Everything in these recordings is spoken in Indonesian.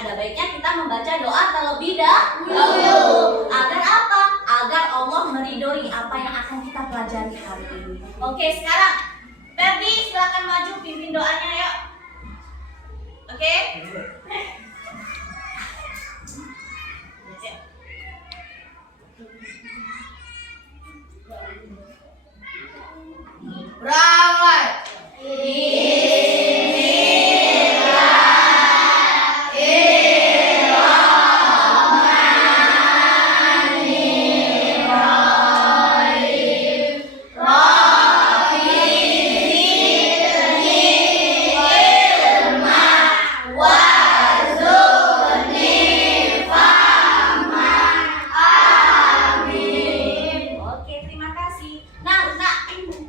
ada baiknya kita membaca doa terlebih dahulu. Agar apa? Agar Allah meridhoi apa yang akan kita pelajari hari ini. Oke, sekarang Ferdi silakan maju pimpin doanya yuk. Oke? Berangkat. Oke, terima kasih. Nah,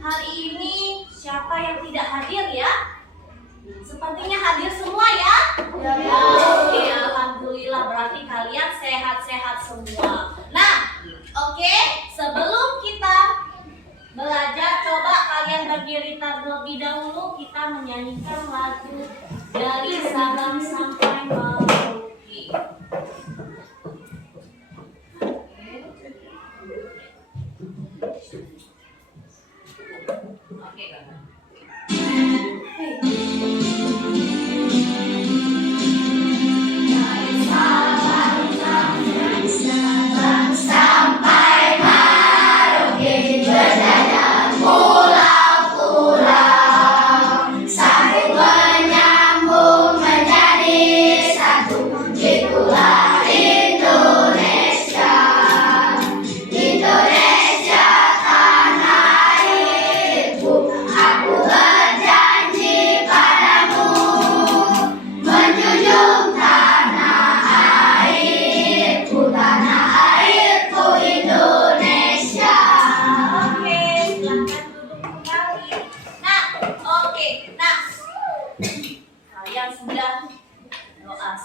hari ini siapa yang tidak hadir ya? Sepertinya hadir semua ya? Oke, alhamdulillah berarti kalian sehat-sehat semua. Nah, oke, sebelum kita belajar, coba kalian berdiri terlebih dahulu. Kita menyanyikan lagu dari Sabang sampai Merauke. Oke.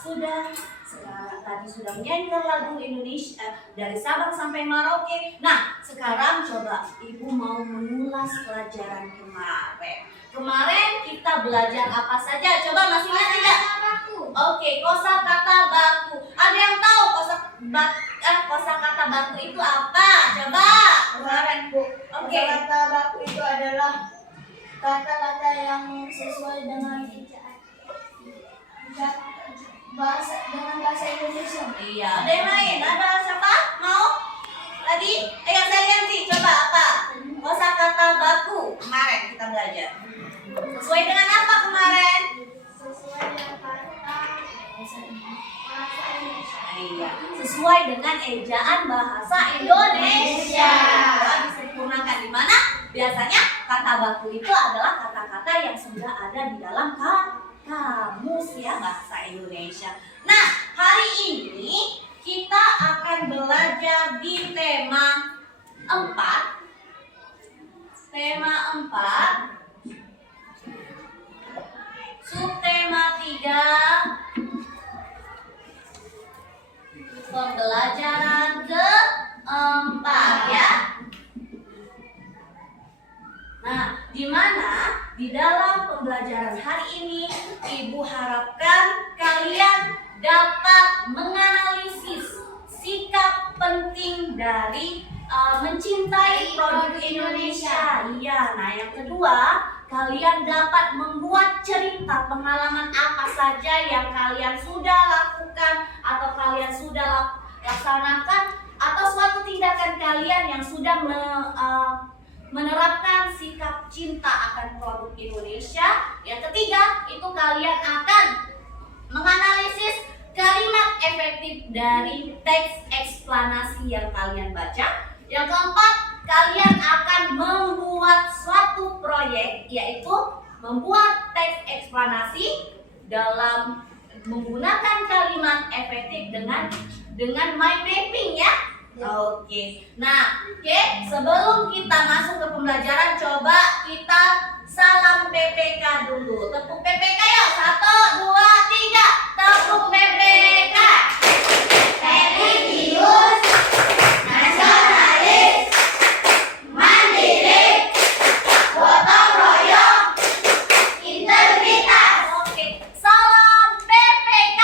Sudah, sekarang tadi sudah menyanyikan lagu Indonesia dari Sabang sampai Merauke. Nah, sekarang coba Ibu mau mengulas pelajaran kemarin. Kemarin kita belajar apa saja? Coba masih ingat tidak? Oke, kosakata baku. Ada yang tahu kosakata baku itu apa? Coba. Kemarin Bu. Oke. Kata baku itu adalah kata-kata yang sesuai dengan bahasa Indonesia. Iya, ada yang lain? Ada siapa? Mau? Tadi? Ayo saya ganti. Coba apa? Kosakata baku. Kemarin kita belajar. Sesuai dengan apa kemarin? Sesuai dengan bahasa Indonesia. Iya, sesuai dengan ejaan bahasa Indonesia. Disempurnakan di mana? Biasanya kata baku itu adalah kata-kata yang sudah ada di dalam kamus ya bahasa Indonesia. Nah, hari ini kita akan belajar di tema 4. Tema 4. Subtema 3. Pembelajaran keempat ya. Nah, di mana di dalam pembelajaran hari ini Ibu harapkan kalian dapat menganalisis sikap penting dari mencintai produk Indonesia. Iya, nah yang kedua, kalian dapat membuat cerita pengalaman apa saja yang kalian sudah lakukan atau kalian sudah laksanakan atau suatu tindakan kalian yang sudah menerapkan sikap cinta akan produk Indonesia. Yang ketiga, itu kalian akan menganalisis kalimat efektif dari teks eksplanasi yang kalian baca. Yang keempat, kalian akan membuat suatu proyek, yaitu membuat teks eksplanasi dalam menggunakan kalimat efektif dengan mind mapping ya. Oke. Nah, sebelum kita masuk ke pembelajaran, coba kita salam PPK dulu. Tepuk PPK yuk. 1, 2, 3. Tepuk PPK. Religius, nasionalis, mandiri, gotong royong, integritas. Oke. Salam PPK.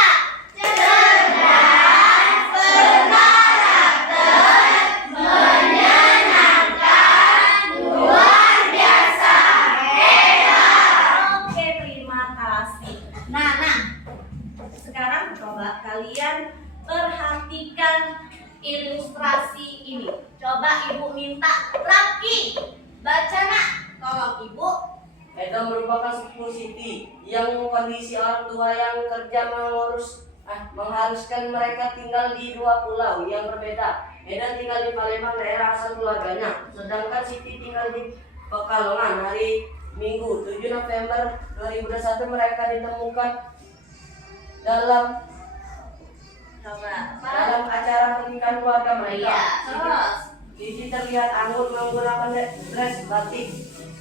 ilustrasi. Nah, sekarang coba kalian perhatikan ilustrasi ini. Coba ibu minta Rafki baca nak, tolong ibu. Edo merupakan sepupu Siti yang kondisi orang tua yang kerja mengharuskan mereka tinggal di dua pulau yang berbeda. Edo tinggal di Palembang, daerah asal keluarganya, sedangkan Siti tinggal di Pekalongan. Hari Minggu 7 November 2021 mereka ditemukan dalam acara pernikahan keluarga mereka. Iya, terus. Siti terlihat anggun menggunakan dress batik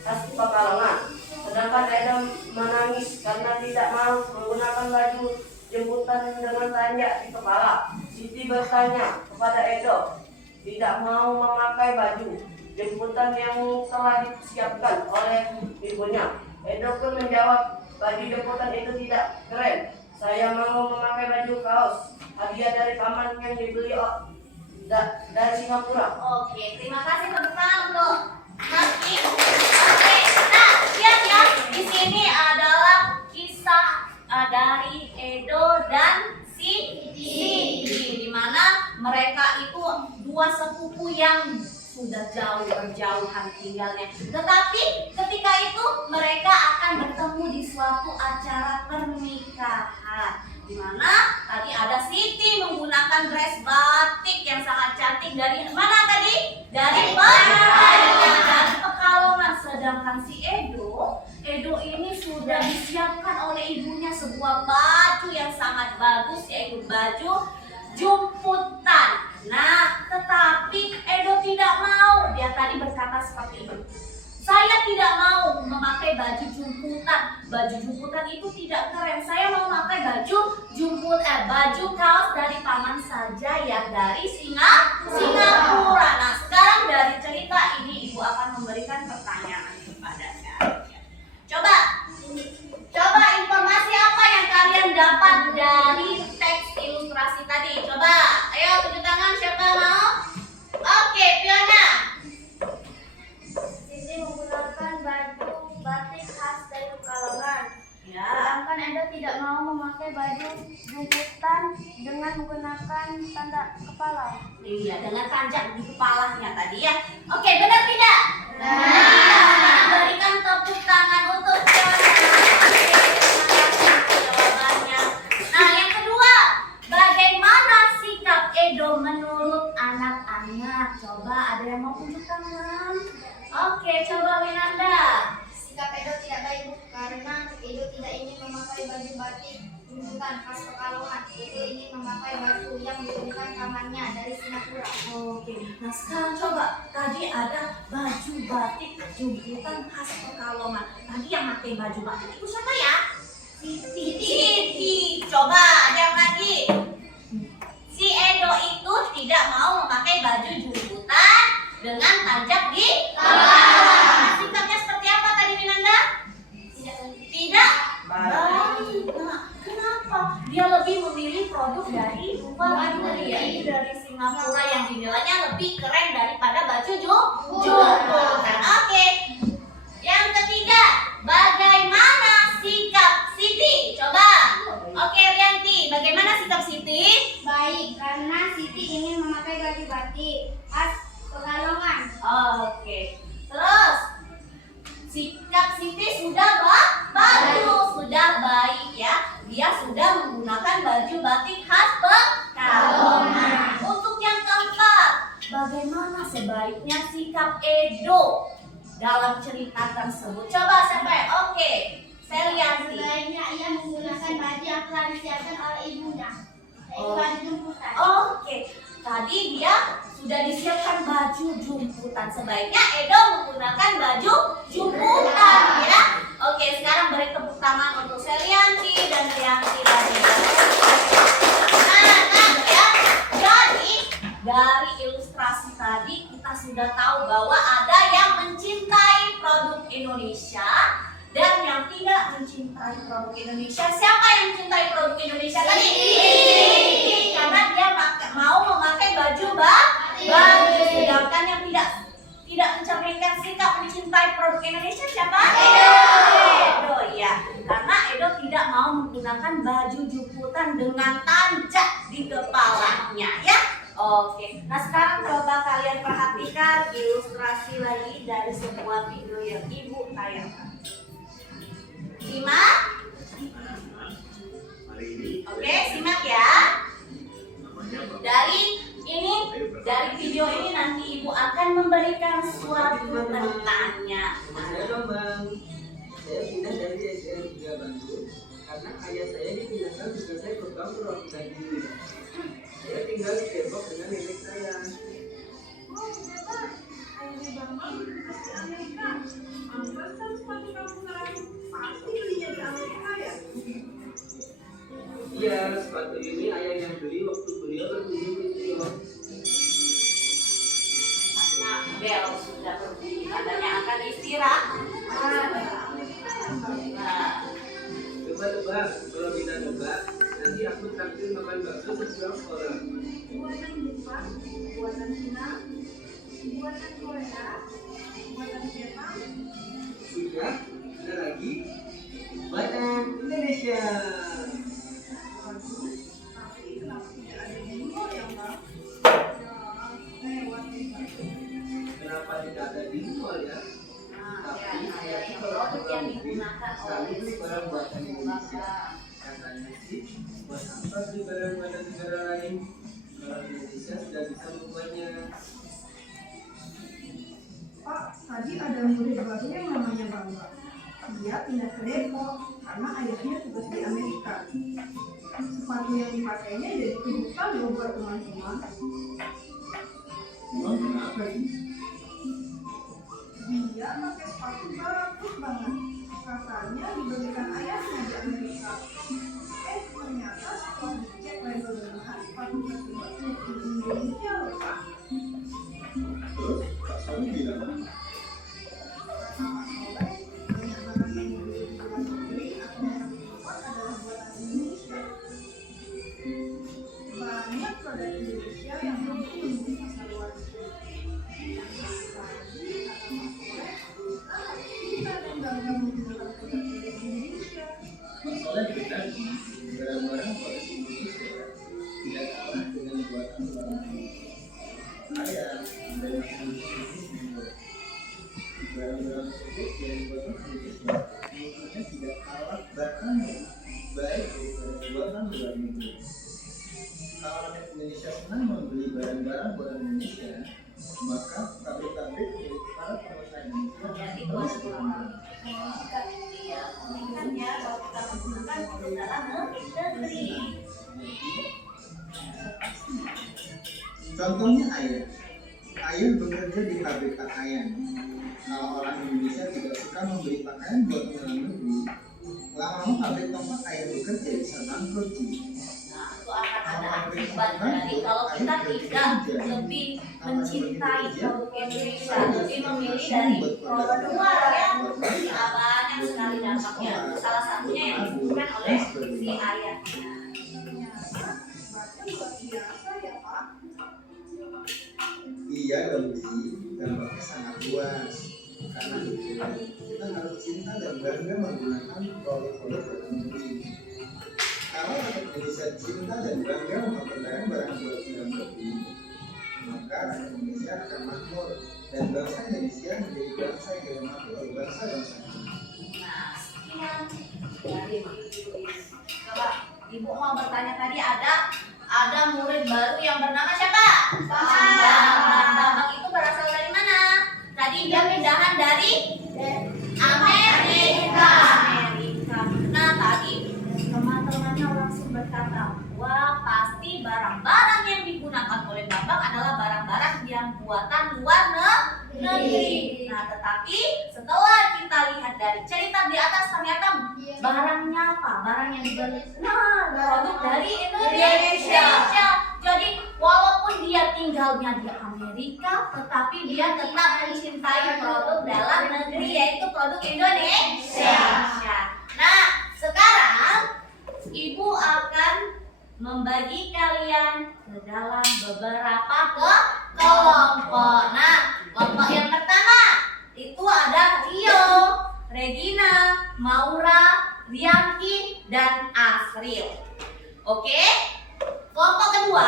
khas Pekalongan, sedangkan Edo menangis karena tidak mau menggunakan baju jemputan dengan tanjak di kepala. Siti bertanya kepada Edo tidak mau memakai baju jemputan yang telah disiapkan oleh ibunya. Edo pun menjawab, baju jemputan itu tidak keren. Saya mau memakai baju kaos hadiah dari paman yang dibeli dari Singapura. Oke, terima kasih tepuk tangan untuk Rafki. Oke, nah lihat ya, di sini adalah kisah dari Edo dan Siti, di mana mereka itu dua sepupu yang sudah jauh berjauhan tinggalnya. Tetapi ketika itu mereka akan bertemu di suatu acara pernikahan, di mana tadi ada Siti menggunakan dress batik yang sangat cantik dari mana tadi? Dari Pekalongan. Sedangkan si Edo ini sudah disiapkan oleh ibunya sebuah baju yang sangat bagus, yaitu baju jumputan. Nah, tetapi Edo tidak mau. Dia tadi berkata seperti ini, saya tidak mau memakai baju jumputan. Baju jumputan itu tidak keren. Saya mau memakai baju baju kaos dari paman saja yang dari Singapura. Nah, sekarang dari cerita ini ibu akan memberikan pertanyaan kepada kalian. Coba informasi apa yang kalian dapat dari teks ilustrasi tadi? Coba, ayo tunjuk tangan siapa mau? Oke, Fiona. Siti menggunakan baju batik khas dari Pekalongan. Ya. Sedangkan Edo tidak mau memakai baju jumputan dengan menggunakan tanda kepala. Iya, dengan tanjak di kepalanya tadi ya. Oke, benar tidak? Benar. Berikan tepuk tangan untuk Fiona. Oke, terima kasih jawabannya. Nah, yang kedua, bagaimana sikap Edo menurut anak-anak? Coba ada yang mau tunjuk tangan? Oke, coba Winanda. Sikap Edo tidak baik karena Edo tidak ingin memakai baju batik jumputan khas Pekalongan. Edo ingin memakai baju yang diberikan pamannya dari Singapura. Oke, nah sekarang coba tadi ada baju batik jumputan khas Pekalongan. Tadi yang pakai baju batik itu siapa ya? Siti. Coba ada yang lagi. Si Edo itu tidak mau memakai baju jumputan dengan tanjak di kepala. Nah, sikapnya seperti apa tadi Winanda? Tidak baik. Nah, kenapa? Dia lebih memilih produk dari luar negeri, yaitu dari Singapura yang dinilainya lebih keren daripada baju jumputan. Oke. Yang ketiga, bagaimana sikap Siti? Coba. Oke, Rianti, bagaimana sikap Siti? Baik, karena Siti ingin memakai baju batik khas Pekalongan. Oke. Terus sikap Siti sudah bagus, sudah baik ya. Dia sudah menggunakan baju batik khas Pekalongan. Untuk yang keempat, bagaimana sebaiknya sikap Edo dalam cerita tersebut? Coba sampai. Oke, Selianti. Sebaiknya ia menggunakan baju yang telah disiapkan oleh ibunya, yaitu baju jumputan. Oke, tadi dia sudah disiapkan baju jumputan. Sebaiknya Edo menggunakan baju jumputan ya. Oke, sekarang beri tepuk tangan untuk Selianti dan Rianti tadi. Nah ya. Jadi dari ilustrasi tadi kita sudah tahu bahwa ada yang mencintai produk Indonesia dan yang tidak mencintai produk Indonesia. Siapa yang mencintai produk Indonesia tadi? Karena dia mau memakai baju bagus. Sedangkan yang tidak mencerminkan sikap mencintai produk Indonesia siapa? Edo ya. Karena Edo Edo tidak mau menggunakan baju jumputan dengan tanjak di kepalanya ya. Oke, nah sekarang coba kalian perhatikan ilustrasi lagi dari sebuah video yang ibu tayangkan. Simak. Oke, simak ya. Dari video ini nanti ibu akan memberikan suatu pertanyaan. Saya Bambang, saya pindah dari SDN 3 Bandung karena ayah saya dipindahkan juga saya program perwakilan diri. Saya tinggal di Depok dengan nenek saya. Iya, sepatu ini ayah yang beli waktu beliau berkunjung ke New York. Nah, bel sudah berbunyi, tandanya akan istirahat. Nah, Coba tebak, kalau bisa tebak, nanti aku traktir makan bakso setiap orang. Buatan Jepang, buatan Cina, buatan Korea, buatan Vietnam. Sudah, ada lagi. Buatan Indonesia. Waduh, tapi kenapa tidak ada di mall ya, Mbak? Ya, lewat nih, Mbak. Kenapa tidak ada di mall ya? Tapi ya, ayah ini kalau produk yang digunakan selalu oleh beli barang buatan Indonesia. Bapak. Katanya sih, buat apa beli barang buatan negara lain? Kalau Indonesia sudah bisa membuatnya. Pak, tadi ada murid baru yang namanya Bangga. Dia pindah ke Depok karena ayahnya tugas di Amerika. Sepatu yang dipakainya jadi kebutuhan loh buat teman-teman. Emang kenapa sih? Dia pakai sepatu bagus banget. Katanya dibelikan ayahnya di Amerika. Ternyata setelah dicek labelnya, sepatu tersebut made in Indonesia loh, Pak. Terus Pak Sony bilang apa? Kata Pak Soleh, banyak barang yang dibeli di luar negeri atau yang diimpor adalah buatan Indonesia. Banyak produk Indonesia yang mampu menembus pasar luar negeri. Lagi, kata Pak Soleh, kita dan bangga menggunakan produk Indonesia. Pak Soleh bilang barang-barang buatan Indonesia tidak kalah dengan buatan luar negeri. Saya dan Indonesia barang-barang tersebut yang dibuat Indonesia mungkinnya tidak kalah bahkan baik daripada buatan luar negeri. Kalau rakyat Indonesia senang membeli barang-barang buatan Indonesia, maka pabrik-pabrik milik para pengusaha Indonesia Jadi itu harus adalah berkembang. ya, meningkatnya kalau kita menggunakan produk dalam negeri. Contohnya ayam. Ayam bekerja di pabrik pakaian. Kalau orang Indonesia tidak suka membeli pakaian buatan dalam negeri, lama-lama pabrik tempat ayam bekerja bisa bangkrut. Nah, itu akan ada akibat dari kalau kita tidak lebih mencintai produk Indonesia, lebih memilih dari produk luar ya. Banyak sekali dampaknya. Salah satunya yang disebutkan oleh si ayahnya. Ternyata baca luar biasa ya, Pak. Iya dong sih, dampaknya sangat luas. Karena itu kita harus cinta dan bangga menggunakan produk-produk dalam negeri. Kalau rakyat Indonesia cinta dan bangga memakai barang buatan dalam negeri, maka rakyat Indonesia akan makmur dan bangsa Indonesia menjadi bangsa yang dihormati oleh bangsa-bangsa. Nah, sekian dari video ini. Coba Ibu mau bertanya tadi ada murid baru yang bernama siapa? Bambang. Bambang itu berasal dari mana? Tadi dia pindahan dari Amerika. Nah, tadi teman-temannya langsung berkata, wah pasti barang-barang yang digunakan oleh Bambang adalah barang-barang yang buatan luar negeri. Nah, tetapi setelah kita lihat dari cerita di atas ternyata barangnya apa? Barang yang dibeli. Nah, produk dari Indonesia. Jadi walaupun dia tinggalnya di Amerika, tetapi dia tetap mencintai produk dalam negeri, yaitu produk Indonesia. Nah, sekarang Ibu akan membagi kalian ke dalam beberapa kelompok. Nah, kelompok yang pertama itu ada Rio, Regina, Maura, Rianti, dan Asril. Oke. Kelompok kedua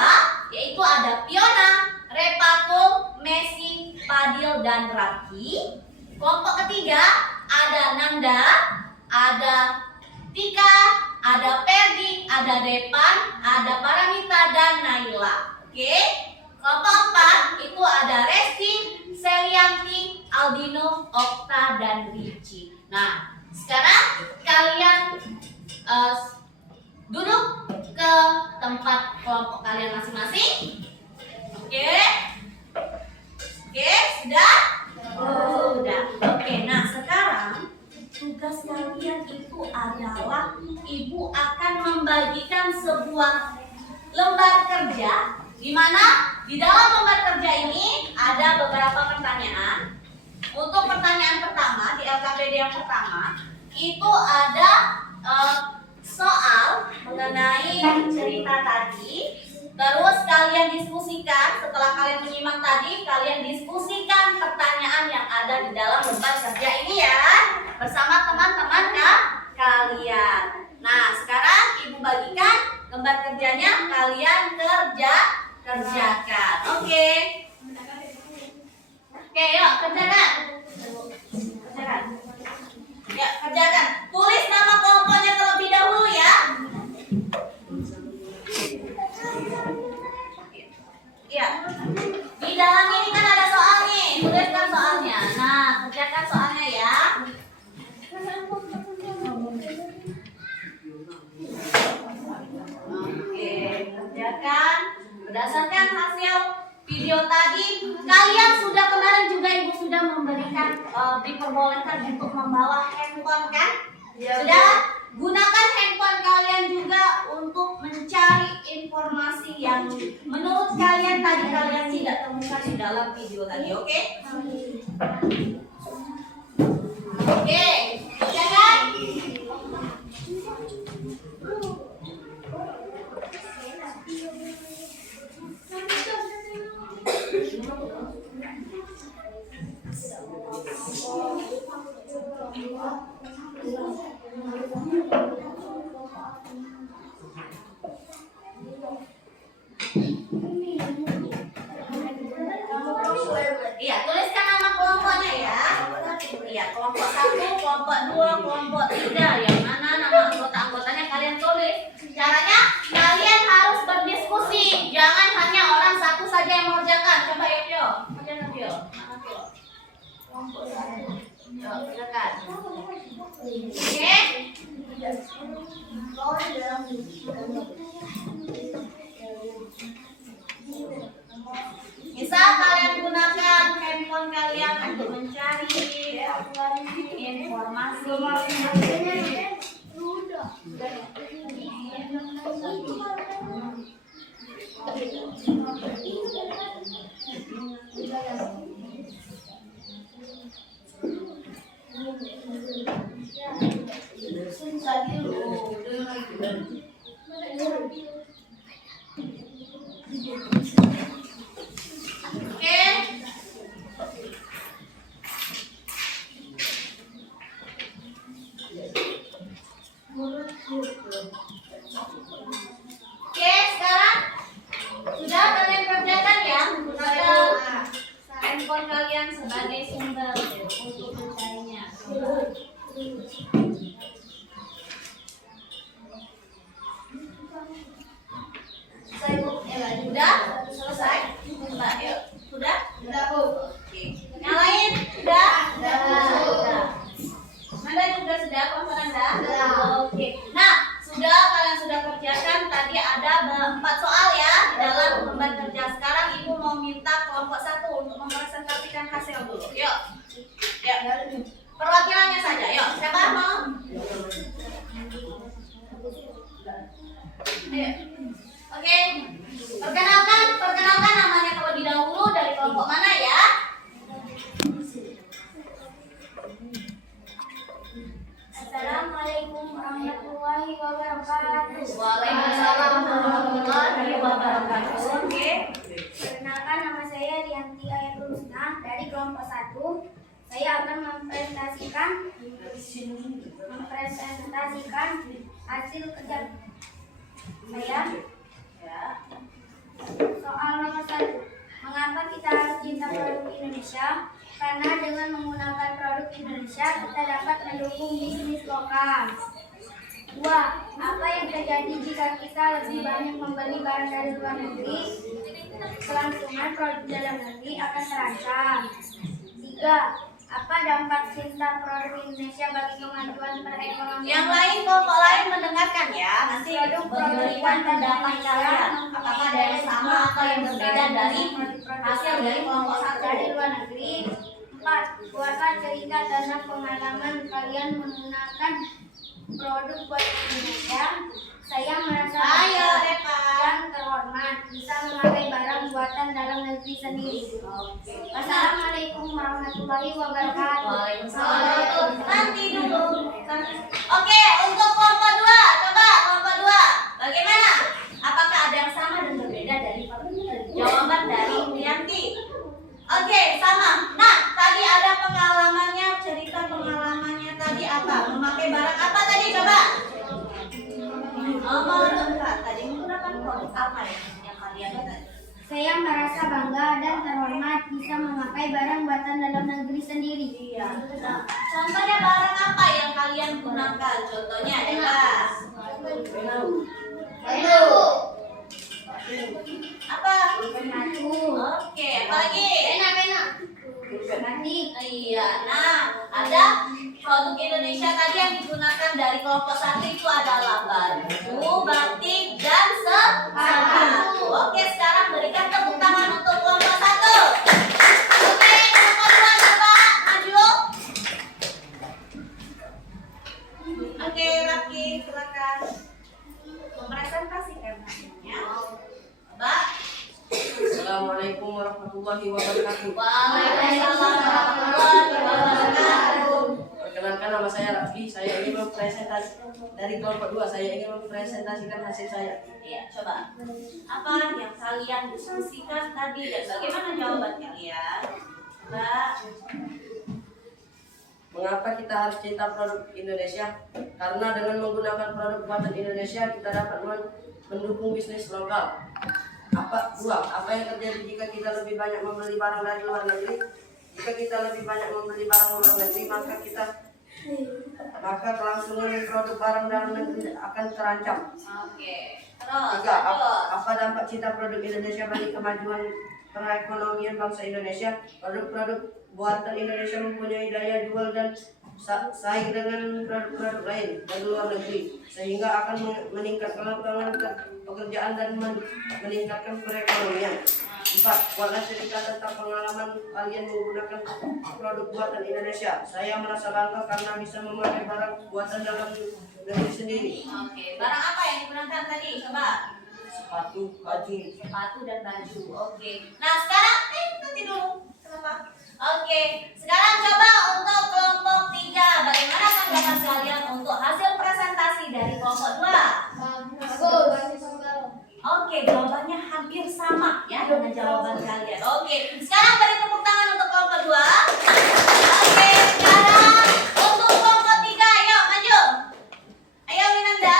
yaitu ada Fiona, Repatul, Messi, Fadil, dan Rafki. Kelompok ketiga ada Nanda, ada Tika, ada Ferdi, ada Depan, ada Paramita, dan Naila. Oke. Kelompok empat itu ada Resti, Selianti, Aldino, Okta, dan Ricci. Nah, sekarang kalian duduk ke tempat kelompok kalian masing-masing. Oke? Oke, sudah? Sudah. Oke, nah sekarang tugas kalian itu adalah ibu akan membagikan sebuah lembar kerja di mana di dalam lembar kerja ini ada beberapa pertanyaan. Untuk pertanyaan pertama di LKPD yang pertama itu ada soal mengenai cerita tadi. Terus kalian diskusikan, setelah kalian menyimak tadi, kalian diskusikan pertanyaan yang ada di dalam lembar kerja ini ya, bersama teman-teman kalian. Nah, sekarang ibu bagikan lembar kerjanya, kalian kerjakan. Oke. Oke, yuk kerjakan. Kerjakan. Ya, kerjakan. Tulis nama kelompoknya terlebih dahulu ya. Iya. Di dalam ini kan ada soal nih. Tuliskan soalnya. Nah, kerjakan soalnya ya. Oke, kerjakan. Berdasarkan hasil video tadi, kalian sudah kemarin juga ibu sudah memberikan diperbolehkan untuk membawa handphone kan? Sudah. Gunakan handphone kalian juga untuk mencari informasi yang menurut kalian tadi kalian tidak temukan di dalam video tadi, oke? Oke, ya kan? Iya, tuliskan nama kelompoknya ya. Iya, kelompok 1, kelompok 2, kelompok 3. Yang mana nama anggota-anggotanya kalian tulis. Caranya kalian harus berdiskusi. Jangan hanya orang satu saja yang mengerjakan. Coba ya, Pio. Kerjakan Pio. Mana Pio? Kelompok 1. Yuk, kerjakan. Oke? Bisa kalian gunakan handphone kalian untuk mencari informasi. Oke, sekarang sudah kalian kerjakan ya, gunakan handphone kalian sebagai sumber untuk mencarinya. Sudah? Selesai? Mbak, yuk. Sudah? Sudah, Bu. Oke. Yang lain? Sudah? Sudah. Nanda juga sudah? Kelompok Nanda? Sudah. Oke. Nah, kalian sudah kerjakan tadi ada 4 soal ya di dalam lembar kerja. Sekarang ibu mau minta kelompok 1 untuk mempresentasikan hasil dulu. Yuk. Yuk. Perwakilannya saja. Yuk. Siapa mau? Ayo. Oke. Perkenalkan namanya terlebih dahulu, dari kelompok mana ya? Assalamualaikum warahmatullahi wabarakatuh. Waalaikumsalam warahmatullahi wabarakatuh. Oke. Perkenalkan, nama saya Rianti Ayatul Husna dari kelompok 1. Saya akan mempresentasikan hasil kerja saya. Soal nomor 1. Mengapa kita harus cinta produk Indonesia? Karena dengan menggunakan produk Indonesia kita dapat mendukung bisnis lokal. 2. Apa yang terjadi jika kita lebih banyak membeli barang dari luar negeri? Kelangsungan produk dalam negeri akan terancam. 3. Apa dampak cinta produk Indonesia bagi kemajuan perekonomian? Yang lain, kelompok lain mendengarkan ya. Nanti Produk berikan pendapat kalian. Apakah ada yang sama atau yang berbeda dari hasil dari kelompok satu? Dari luar negeri. 4. Buatlah cerita tentang pengalaman kalian menggunakan produk buatan Indonesia. Saya merasa Ayo, bangga Eva. dan terhormat bisa memakai barang buatan dalam negeri sendiri. Wassalamualaikum warahmatullahi wabarakatuh. Waalaikumsalam. Nanti dulu. Oke, untuk kelompok 2, coba kelompok 2. Bagaimana? Apakah ada yang sama dan berbeda dari jawaban dari Yanti? Oke, sama. Nah, tadi ada pengalamannya, cerita pengalamannya tadi apa? Memakai barang apa tadi? Coba. Mau lengkap. Tadi menggunakan produk apa yang kalian tadi? Saya merasa bangga dan terhormat bisa memakai barang buatan dalam negeri sendiri. Iya. Nah, contohnya barang apa yang kalian gunakan? Contohnya, jelas. Apa? Satu. Oke, apa lagi? Batik. Iya, nah ada produk Indonesia tadi yang digunakan dari kelompok 1 itu adalah baju, batik, dan sepatu. Oke, sekarang berikan tepuk tangan untuk kelompok 1. Oke, kelompok 2 coba maju. Oke, Rafki, silakan mempresentasikan hasilnya. Coba. Assalamualaikum warahmatullahi wabarakatuh. Waalaikumsalam warahmatullahi wabarakatuh. Perkenalkan, nama saya Raffi. Saya ingin dari kelompok 2. Saya ingin mempresentasikan hasil saya. Iya, coba. Apa yang kalian diskusikan tadi dan bagaimana jawaban kalian? Coba. Mengapa kita harus cinta produk Indonesia? Karena dengan menggunakan produk buatan Indonesia kita dapat mendukung bisnis lokal. Apa yang terjadi jika kita lebih banyak membeli barang dari luar negeri? Jika kita lebih banyak membeli barang luar negeri, maka kelangsungan produk barang dalam negeri akan terancam. Oke. Terus. 3. Apa dampak cinta produk Indonesia bagi kemajuan perekonomian bangsa Indonesia? Produk-produk buatan Indonesia mempunyai daya jual dan saing dengan produk-produk lain dari luar negeri, sehingga akan meningkatkan lapangan pekerjaan dan meningkatkan perekonomian. 4. Buatlah cerita tentang pengalaman kalian menggunakan produk buatan Indonesia. Saya merasa bangga karena bisa memakai barang buatan dalam negeri sendiri. Oke. Barang apa yang digunakan tadi? Coba. Sepatu, baju. Sepatu dan baju. Oke. Nah, sekarang nanti dulu. Kenapa? Oke. Sekarang coba untuk kelompok 3. Bagaimana tanggapan kalian untuk hasil presentasi dari kelompok 2? Oke, jawabannya hampir sama ya dengan jawaban kalian. Oke, sekarang beri tepuk tangan untuk kelompok 2. Oke, sekarang untuk kelompok 3, ayo maju. Ayo Winanda.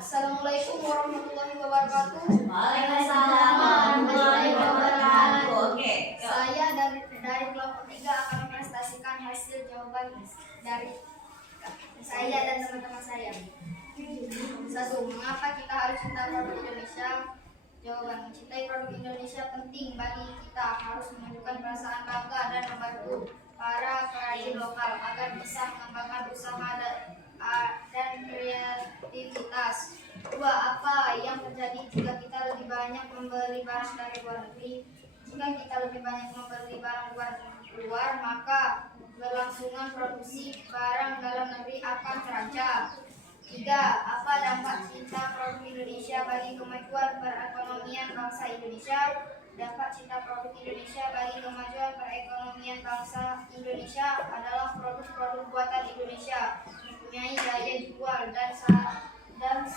Assalamualaikum warahmatullahi wabarakatuh. Waalaikumsalam warahmatullahi wabarakatuh. Oke, Saya dari kelompok 3 akan mempresentasikan hasil jawaban dari saya dan teman-teman saya. 1. Mengapa kita harus cinta produk Indonesia? Jawaban: mencintai produk Indonesia penting bagi kita, harus menunjukkan perasaan bangga dan membantu para perajin lokal agar bisa mengembangkan usaha dan kreativitas. 2. Apa yang terjadi jika kita lebih banyak membeli barang dari luar negeri? Jika kita lebih banyak membeli barang luar, maka kelangsungan produksi barang dalam negeri akan terancam. 3. Apa dampak cinta produk Indonesia bagi kemajuan perekonomian bangsa Indonesia? Dampak cinta produk Indonesia bagi kemajuan perekonomian bangsa Indonesia adalah produk-produk buatan Indonesia mempunyai daya jual dan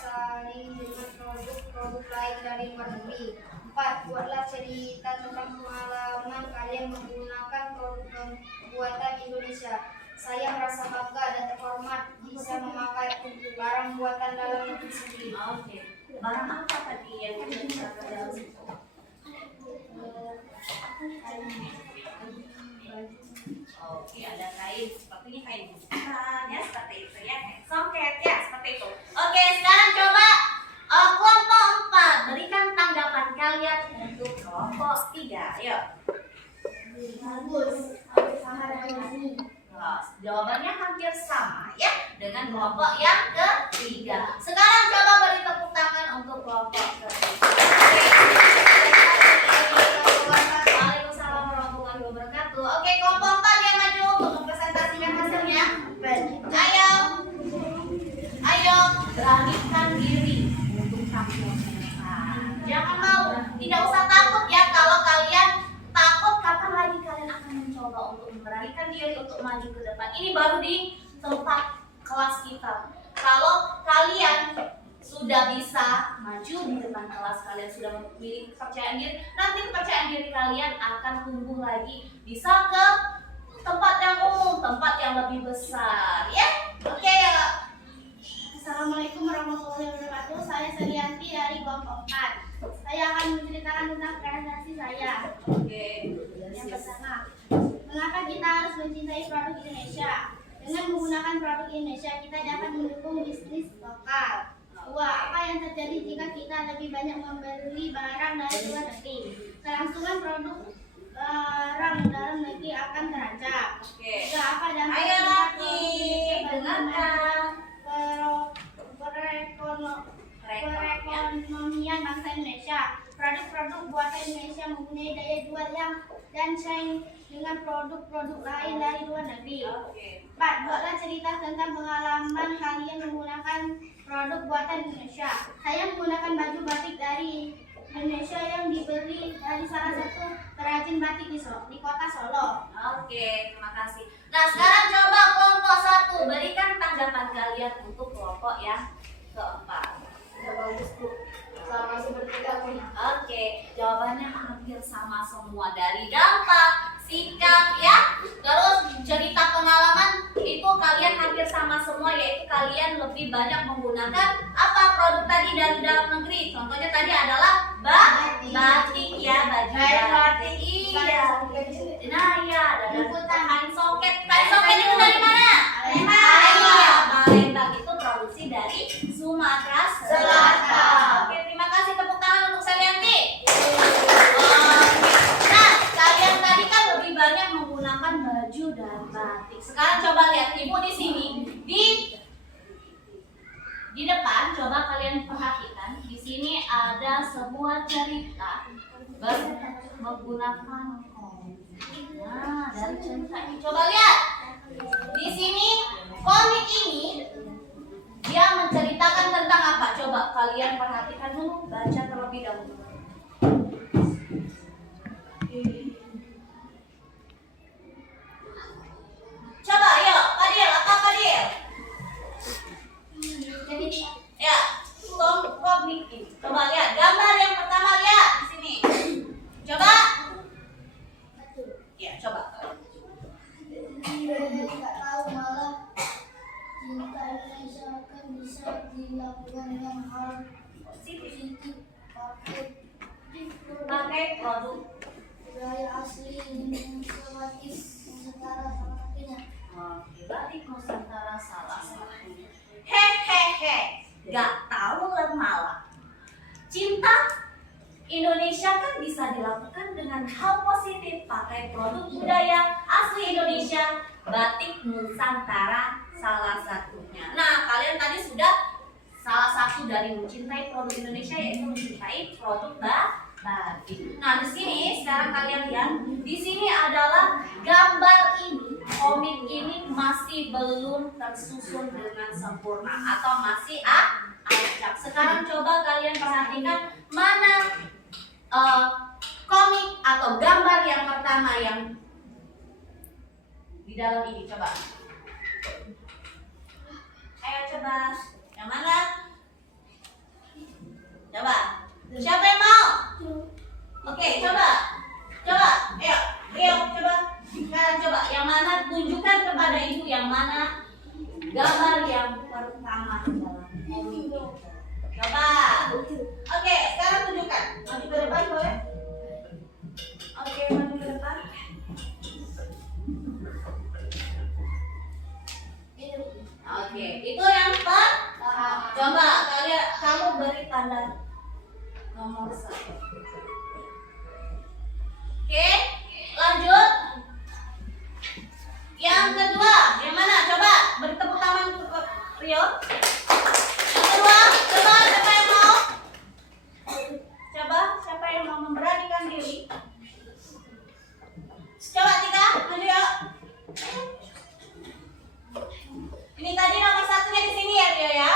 bersaing dengan produk-produk lain dari luar negeri. 4. Buatlah cerita tentang pengalaman kalian menggunakan produk buatan Indonesia. Saya merasa bangga dan terhormat bisa memakai barang buatan dalam negeri sendiri. Oke. Barang apa tadi yang kita bicarakan dalam situ? Oke, ada kain, sepertinya kain bukan ya, seperti itu ya, kain songket ya, seperti itu. Oke, sekarang coba kelompok 4 berikan tanggapan kalian untuk kelompok 3. Ayo. Bagus, sama dengan ini. Jawabannya hampir sama ya dengan kelompok yang ketiga. Sekarang coba beri tepuk tangan untuk kelompok ketiga. Waalaikumsalam warahmatullahi wabarakatuh. Oke, kelompok 4 yang maju untuk mempresentasikan hasilnya. Ayo, ayo beranikan diri untuk tampil. Jangan malu, tidak usah takut ya. Kalau kalian takut, kapan lagi kalian akan mencoba untuk memberanikan diri untuk maju ke depan? Ini baru di tempat kelas kita. Kalau kalian sudah bisa maju di depan kelas, kalian sudah memiliki kepercayaan diri, nanti kepercayaan diri kalian akan tumbuh lagi, bisa ke tempat yang umum, tempat yang lebih besar ya. Oke ya. Assalamualaikum warahmatullahi wabarakatuh. Saya Selianti dari kelompok 4. Saya akan menceritakan tentang presentasi saya. Oke. Yang pertama, mengapa kita harus mencintai produk Indonesia? Dengan menggunakan produk Indonesia, kita dapat mendukung bisnis lokal. 2. Apa yang terjadi jika kita lebih banyak membeli barang dari luar negeri? Kelangsungan produk barang dalam negeri akan terancam. Oke. 3. Apa dampak Ayo jika lagi, produk Indonesia dengarkan. perekonomian bangsa Indonesia? Produk-produk buatan Indonesia mempunyai daya jual yang dan saing dengan produk-produk lain dari luar negeri. Oke. 4. Buatlah cerita tentang pengalaman kalian menggunakan produk buatan Indonesia. Saya menggunakan baju batik dari Indonesia yang dibeli dari salah satu perajin batik di kota Solo. Oke, terima kasih. Nah, sekarang coba kelompok 1 berikan tanggapan kalian untuk kelompok yang keempat. Sudah bagus, Bu. Sama seperti kami. Oke, jawabannya hampir sama semua, dari dampak, sikap ya. Terus cerita pengalaman itu kalian hampir sama semua, yaitu kalian lebih banyak menggunakan apa produk tadi dari dalam negeri. Contohnya tadi adalah batik ya, baju batik. Iya. Nah, iya, ada kain soket. Kain soket itu dari mana? Palembang itu produksi dari Sumatera Selatan. Oke, terima kasih, tepuk tangan untuk Selianti. Nah, kalian tadi kan lebih banyak menggunakan baju dan batik. Sekarang coba lihat ibu di sini, di depan. Coba kalian perhatikan. Di sini ada sebuah cerita menggunakan komik. Nah, dari cerita ini coba lihat. Di sini komik ini dia menceritakan tentang apa? Coba kalian perhatikan dulu, baca terlebih dahulu. Coba, ayo, Fadil, apa Fadil? Ya, komik ini. Coba lihat gambar yang pertama, lihat di sini. Coba. Ya, coba. Nggak tahu malah cinta Indonesia akan bisa dilakukan yang hal positif Pakai produk. budaya asli Indonesia setara sama satunya. Oke, batik Nusantara salah satunya. Hehehe, gak tahu malah. Cinta Indonesia kan bisa dilakukan dengan hal positif, pakai produk budaya asli Indonesia, batik Nusantara salah satunya. Nah, kalian tadi sudah salah satu dari mencintai produk Indonesia, yaitu mencintai produk batik. Nah, di sini sekarang kalian lihat, di sini adalah gambar ini, komik ini masih belum tersusun dengan sempurna atau masih acak. Sekarang coba kalian perhatikan mana komik atau gambar yang pertama yang di dalam ini, coba. Ayo coba, yang mana? Coba. Siapa yang mau? Oke, coba. Ayo, coba. Sekarang coba. Yang mana tunjukkan kepada ibu yang mana gambar yang pertama dalam komik itu. Coba. Oke, sekarang tunjukkan. Maju ke depan boleh? Oke, maju ke depan. Oke, itu yang pertama. Coba kamu beri tanda nomor 1. Oke, lanjut. Yang kedua, yang mana? Coba beri tepuk tangan untuk Rio. Yang kedua, coba siapa yang mau? Coba siapa yang mau memberanikan diri? Coba Tika, maju yuk. Ini tadi nomor 1-nya di sini ya Rio ya.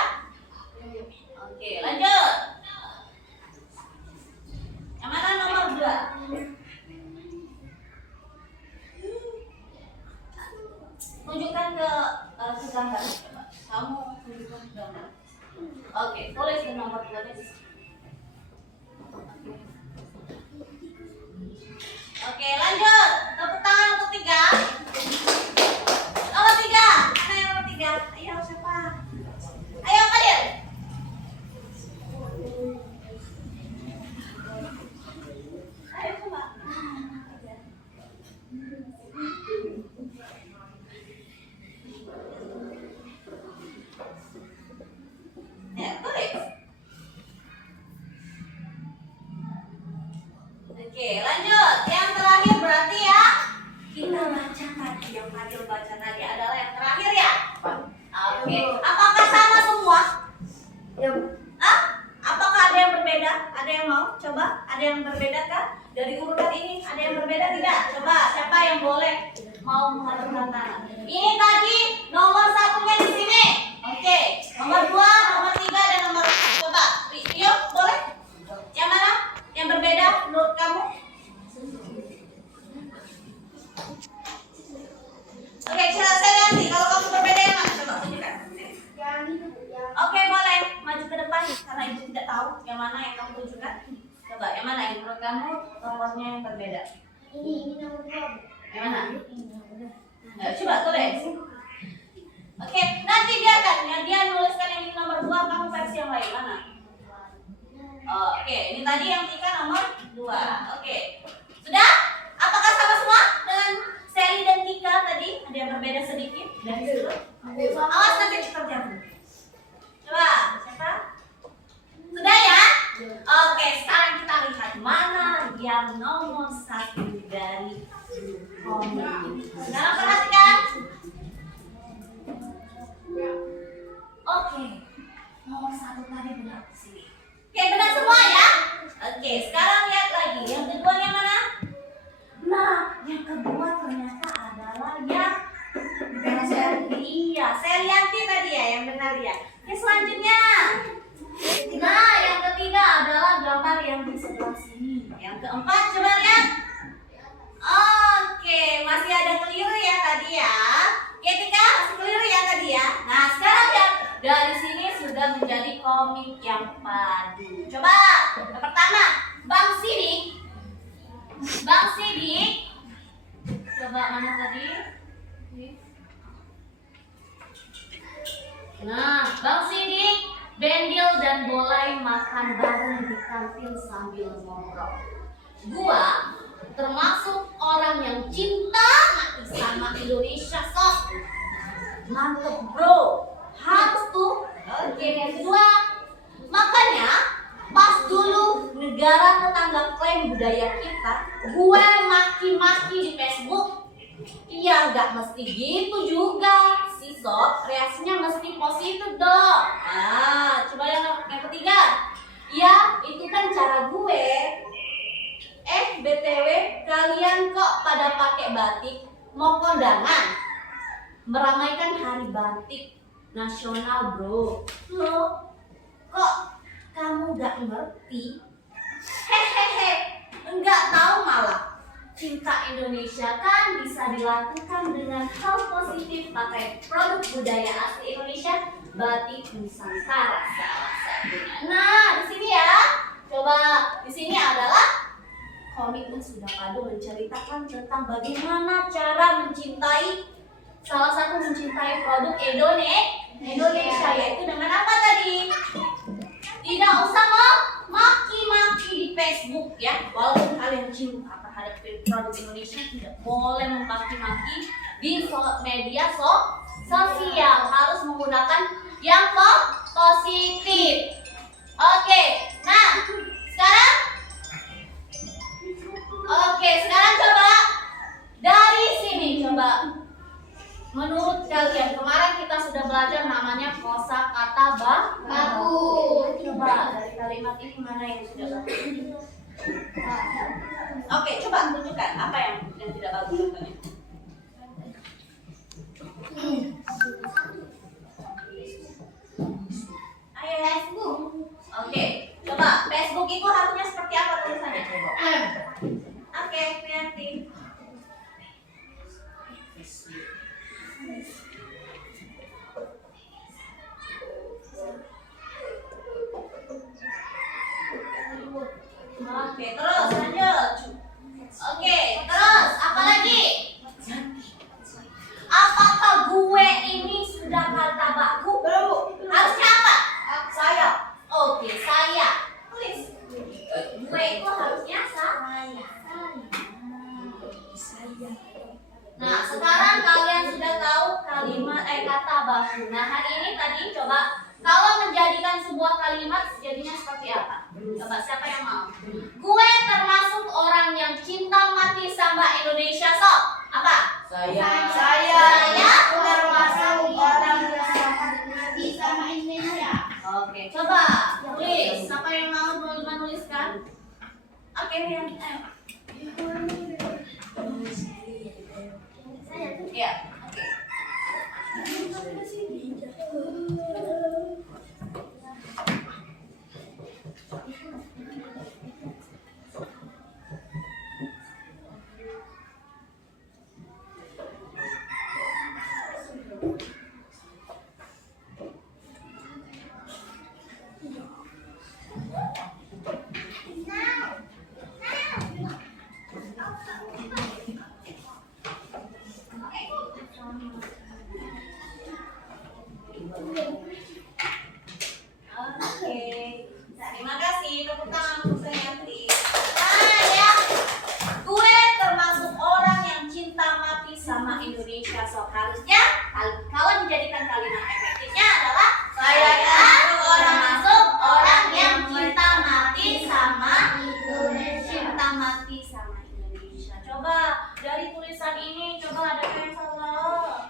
Oke, lanjut. Yang mana nomor 2? Tunjukkan ke gambar. Coba. Kamu tunjukkan ke gambar. Oke, tulis di nomor 2-nya di sini. Oke, lanjut. Tepuk tangan untuk 3. Nomor 3. Mana yang nomor 3? Ayo siapa? Ayo Fadil. Ayo coba. Ya, tulis. Oke, lanjut. Yang terakhir berarti ya kita baca tadi, yang Fadil baca tadi adalah yang terakhir ya. Oke, apakah sama semua? Apakah ada yang berbeda? Ada yang mau? Coba, ada yang berbeda kah? Dari urutan ini ada yang berbeda tidak? Coba, siapa yang boleh mau mengatakan tangan? Ini tadi nomor 1-nya di sini. Oke, nomor 2, nomor 3 dan nomor 4. Coba, Rio, boleh? Yang mana? Yang berbeda menurut kamu? Oke, saya lihat nih kalau kamu berbeda yang mana? Coba tunjukkan. Oke, boleh maju ke depan karena ibu tidak tahu yang mana yang kamu tunjukkan. Coba, yang mana yang menurut kamu nomornya yang berbeda? Ini nomor 2. Yang mana? Nah, coba tulis. Oke, nanti biarkan ya dia nuliskan yang ini nomor 2, kamu versi yang lain mana? Oke, ini tadi yang Tika nomor 2. Oke. Sudah? Apakah sama semua dengan Sally dan Tika tadi? Ada yang berbeda sedikit dari situ? Awas nanti terjatuh. Coba, siapa? Sudah ya? Oke, sekarang kita lihat mana yang nomor 1 dari komik. Sekarang perhatikan. Oke, nomor 1 tadi benar di sini. Oke, benar semua ya? Oke, sekarang lihat lagi. Yang keduanya mana? Nah, yang kedua ternyata adalah yang iya, Selianti tadi ya, yang benar ya. Oke, selanjutnya. Nah, yang ketiga adalah gambar yang di sebelah sini. Yang keempat, coba lihat. Oke, masih ada keliru ya tadi ya. Oke, Tika, masih keliru ya tadi ya. Nah, sekarang lihat. Dari sini sudah menjadi komik yang padu. Coba, yang pertama, Bang Sidik. Bang Sidik. Coba mana tadi? Nah, Bang Sidik, Bendil dan Bolai makan bareng di kantin sambil ngobrol. Gua termasuk orang yang cinta mati sama Indonesia sok. Mantep bro. Harus tuh. Oke, yang kedua, makanya pas dulu negara tetangga klaim budaya kita, gue maki-maki di Facebook. Iya, nggak mesti gitu juga. Si Sob, reaksinya mesti positif dong. Nah, coba yang ketiga. Ya, itu kan cara gue. BTW, kalian kok pada pakai batik? Mau kondangan? Meramaikan hari batik nasional bro. Loh, kok kamu gak ngerti? Hehehe, enggak tahu malah. Cinta Indonesia kan bisa dilakukan dengan hal positif pakai produk budaya asli Indonesia, batik Nusantara salah satu. waktunya. Nah, di sini ya. Coba di sini adalah komitmen sudah padu menceritakan tentang bagaimana cara mencintai salah satu mencintai produk Indonesia, yaitu dengan apa tadi? Tidak usah maki-maki di Facebook ya. Walaupun kalian cinta terhadap produk Indonesia, tidak boleh memaki-maki di media sosial. Harus menggunakan yang positif. Oke, nah sekarang coba dari sini coba. Menurut kalian, kemarin kita sudah belajar namanya kosakata baku. Coba dari kalimat ini mana yang sudah bagus? Oke, coba tunjukkan apa yang tidak bagus contohnya. Ayo Facebook. Oke, coba Facebook itu harusnya seperti apa tulisannya? Oke, kreatif. Oke, terus lanjut. Oke, terus apa lagi? Apakah gue ini sudah kata baku? Harusnya apa? Saya. Oke, saya. Tulis. Gue itu harusnya saya. Nah, sekarang kalian sudah tahu kalimat kata baku. Nah, hari ini tadi coba kalau menjadikan sebuah kalimat jadinya seperti apa? Coba siapa yang mau? Gue termasuk orang yang cinta mati sama Indonesia, sok. Apa? Saya termasuk orang yang mati sama Indonesia. Oke, coba tulis. Siapa yang mau menuliskan? Oke, Rian, ayo. Ya, oke. Oke, terima kasih. Tepuk tangan untuk saya, please. Nah ya, gue termasuk orang yang cinta mati sama Indonesia. So harusnya kalau dijadikan kalimat efektifnya adalah saya termasuk orang yang cinta mati sama Indonesia. Coba dari tulisan ini coba ada cancel loh.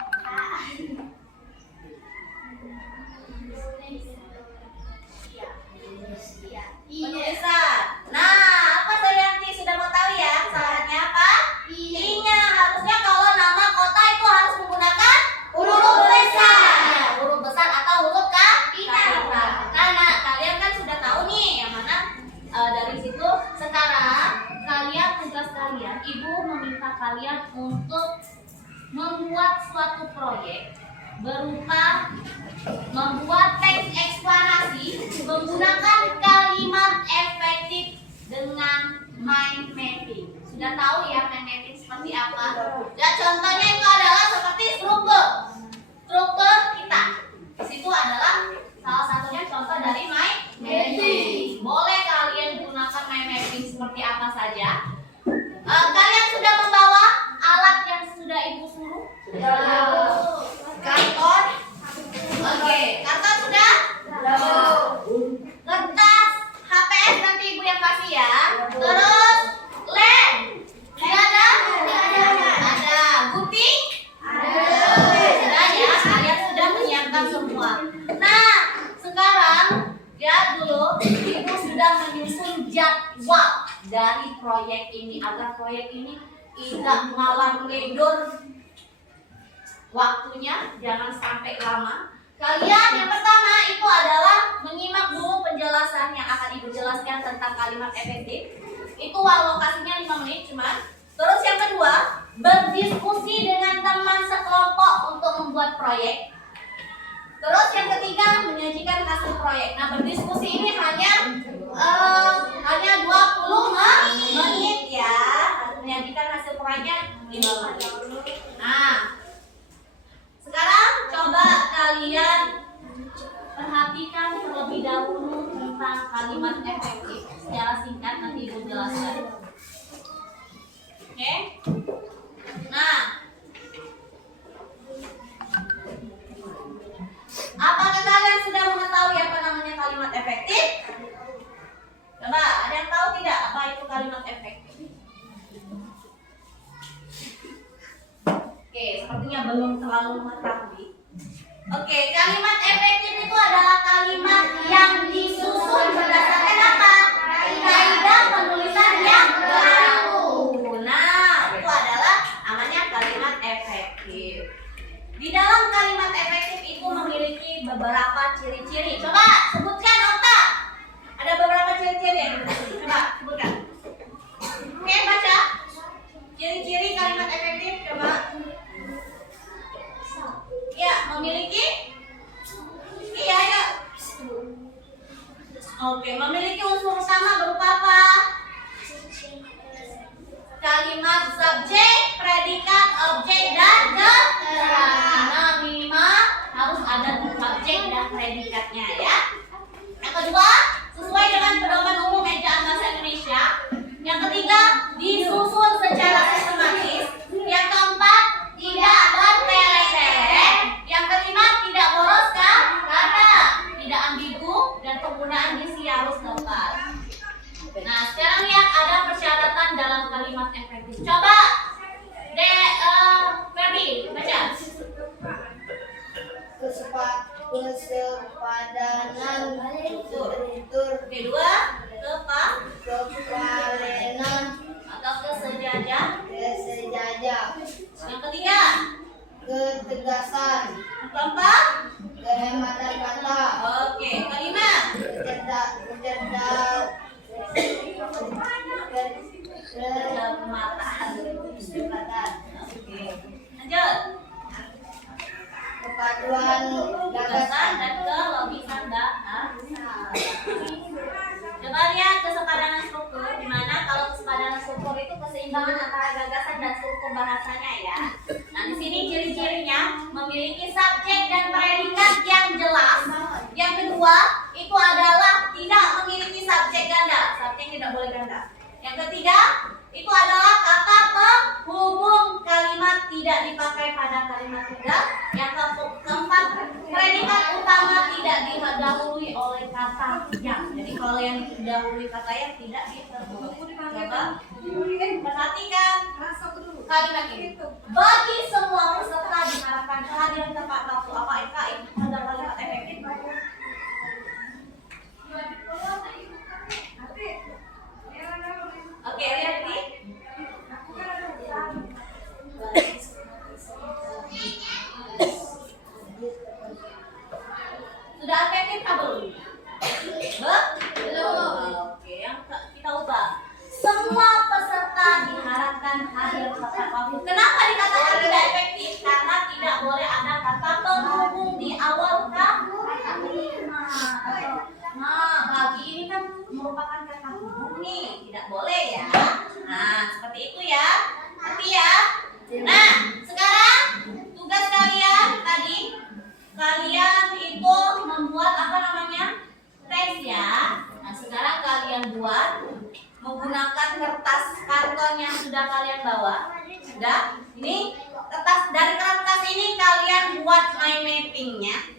Penulisan. Nah, apa Sayanti sudah mau tahu ya kesalahannya apa? I-nya harusnya kalau nama kota itu harus menggunakan huruf besar. Huruf besar atau huruf kapital. Karena kalian kan sudah tahu nih yang mana dari situ. Sekarang kalian tugas kalian, ibu meminta kalian untuk membuat suatu proyek berupa membuat teks eksplanasi menggunakan kalimat efektif dengan mind mapping. Sudah tahu ya mind mapping seperti apa? Ya contohnya itu adalah seperti struktur kita. Di situ adalah salah satunya contoh dari mind mapping. Boleh kalian gunakan mind mapping seperti apa saja. Kalian sudah membawa alat yang sudah ibu suruh? Karton. Oke, karton sudah? Kertas, HPS nanti ibu yang kasih ya. Terus lem. Tidak ada? Ada. Gunting? Sudah ya, kalian sudah menyiapkan semua. Nah, sekarang ya dulu ibu sudah menyusun jadwal dari proyek ini agar proyek ini tidak ngalor ngidul waktunya, jangan sampai lama. Kalian yang pertama itu adalah menyimak dulu penjelasan yang akan ibu jelaskan tentang kalimat efektif. Itu lokasinya 5 menit cuman. Terus yang kedua, berdiskusi dengan teman sekelompok untuk membuat proyek. Terus yang ketiga, menyajikan hasil proyek. Nah, berdiskusi ini hanya 20 menit ya. Menyajikan hasil proyeknya 5 menit. Nah, sekarang coba kalian perhatikan terlebih dahulu tentang kalimat efektif. Secara singkat nanti Ibu jelaskan. Oke? Nah, apakah kalian sudah mengetahui apa namanya kalimat efektif? Coba, ada yang tahu tidak apa itu kalimat efektif? Oke, sepertinya belum terlalu mengetahui. Oke, kalimat efektif itu adalah kalimat yang disusun berdasarkan apa? Kaidah penulisan yang baru. Nah, itu adalah namanya kalimat efektif. Di dalam kalimat efektif itu memiliki beberapa ciri-ciri. Coba sebutkan, Okta. Ada beberapa ciri-ciri yang coba sebutkan. Oke, baca. Ciri-ciri kalimat efektif, coba. Ya, memiliki. Iya, ya. Oke, memiliki unsur utama berupa apa? Kalimat subjek, predikat, objek, dan keterangan. Nah, minimal harus ada subjek dan predikatnya ya. Yang kedua, sesuai dengan pedoman umum ejaan bahasa Indonesia. Yang ketiga, disusun secara sistematis. Yang keempat, tidak bertele-tele. Yang kelima, tidak boros kata, tidak ambigu, dan penggunaan diksi harus tepat. Nah, sekarang lihat ada persyaratan dalam kalimat efektif. Coba, Ferdi, baca. Kesepadanan tutur Kedua, kepalenan atau kesejajar. kesejajah Yang ketiga, ketegasan yang keempat. kehematan kata Oke, kelima. kecerdasan Oke, lanjut. kepaduan Gagasan gagasan dan kelogisan bahasa. Coba lihat kesepadanan struktur, di mana kalau kesepadanan struktur itu keseimbangan antara gagasan dan struktur bahasanya ya. Nah, di sini ciri-cirinya memiliki subjek dan predikat yang jelas. Yang kedua, itu adalah tidak memiliki subjek ganda. Subjek tidak boleh ganda. Yang ketiga, itu adalah kata penghubung, kalimat tidak dipakai pada kalimat tunggal. Yang keempat, predikat utama tidak didahului oleh kata yang. Jadi kalau yang didahului kata yang tidak diperbolehkan. Coba perhatikan kalimat ini. Bagi semua peserta diharapkan kehadiran tepat waktu. Apa itu adalah kalimat efektif? Oke, lihat ini. Sudah efektif atau belum? Belum. Oke, yang kita ubah. Semua peserta diharapkan hadir tepat waktu. Kenapa dikatakan tidak efektif? Karena tidak boleh ada kata penghubung di awal kalimat. Nah, bagi ini kan merupakan kata hubung nih, tidak boleh ya. Nah, seperti itu ya. Tapi ya. Nah, sekarang tugas kalian tadi, kalian itu membuat apa namanya? Teks ya. Nah, sekarang kalian buat menggunakan kertas karton yang sudah kalian bawa. Sudah? Ini kertas, dari kertas ini kalian buat mind mappingnya.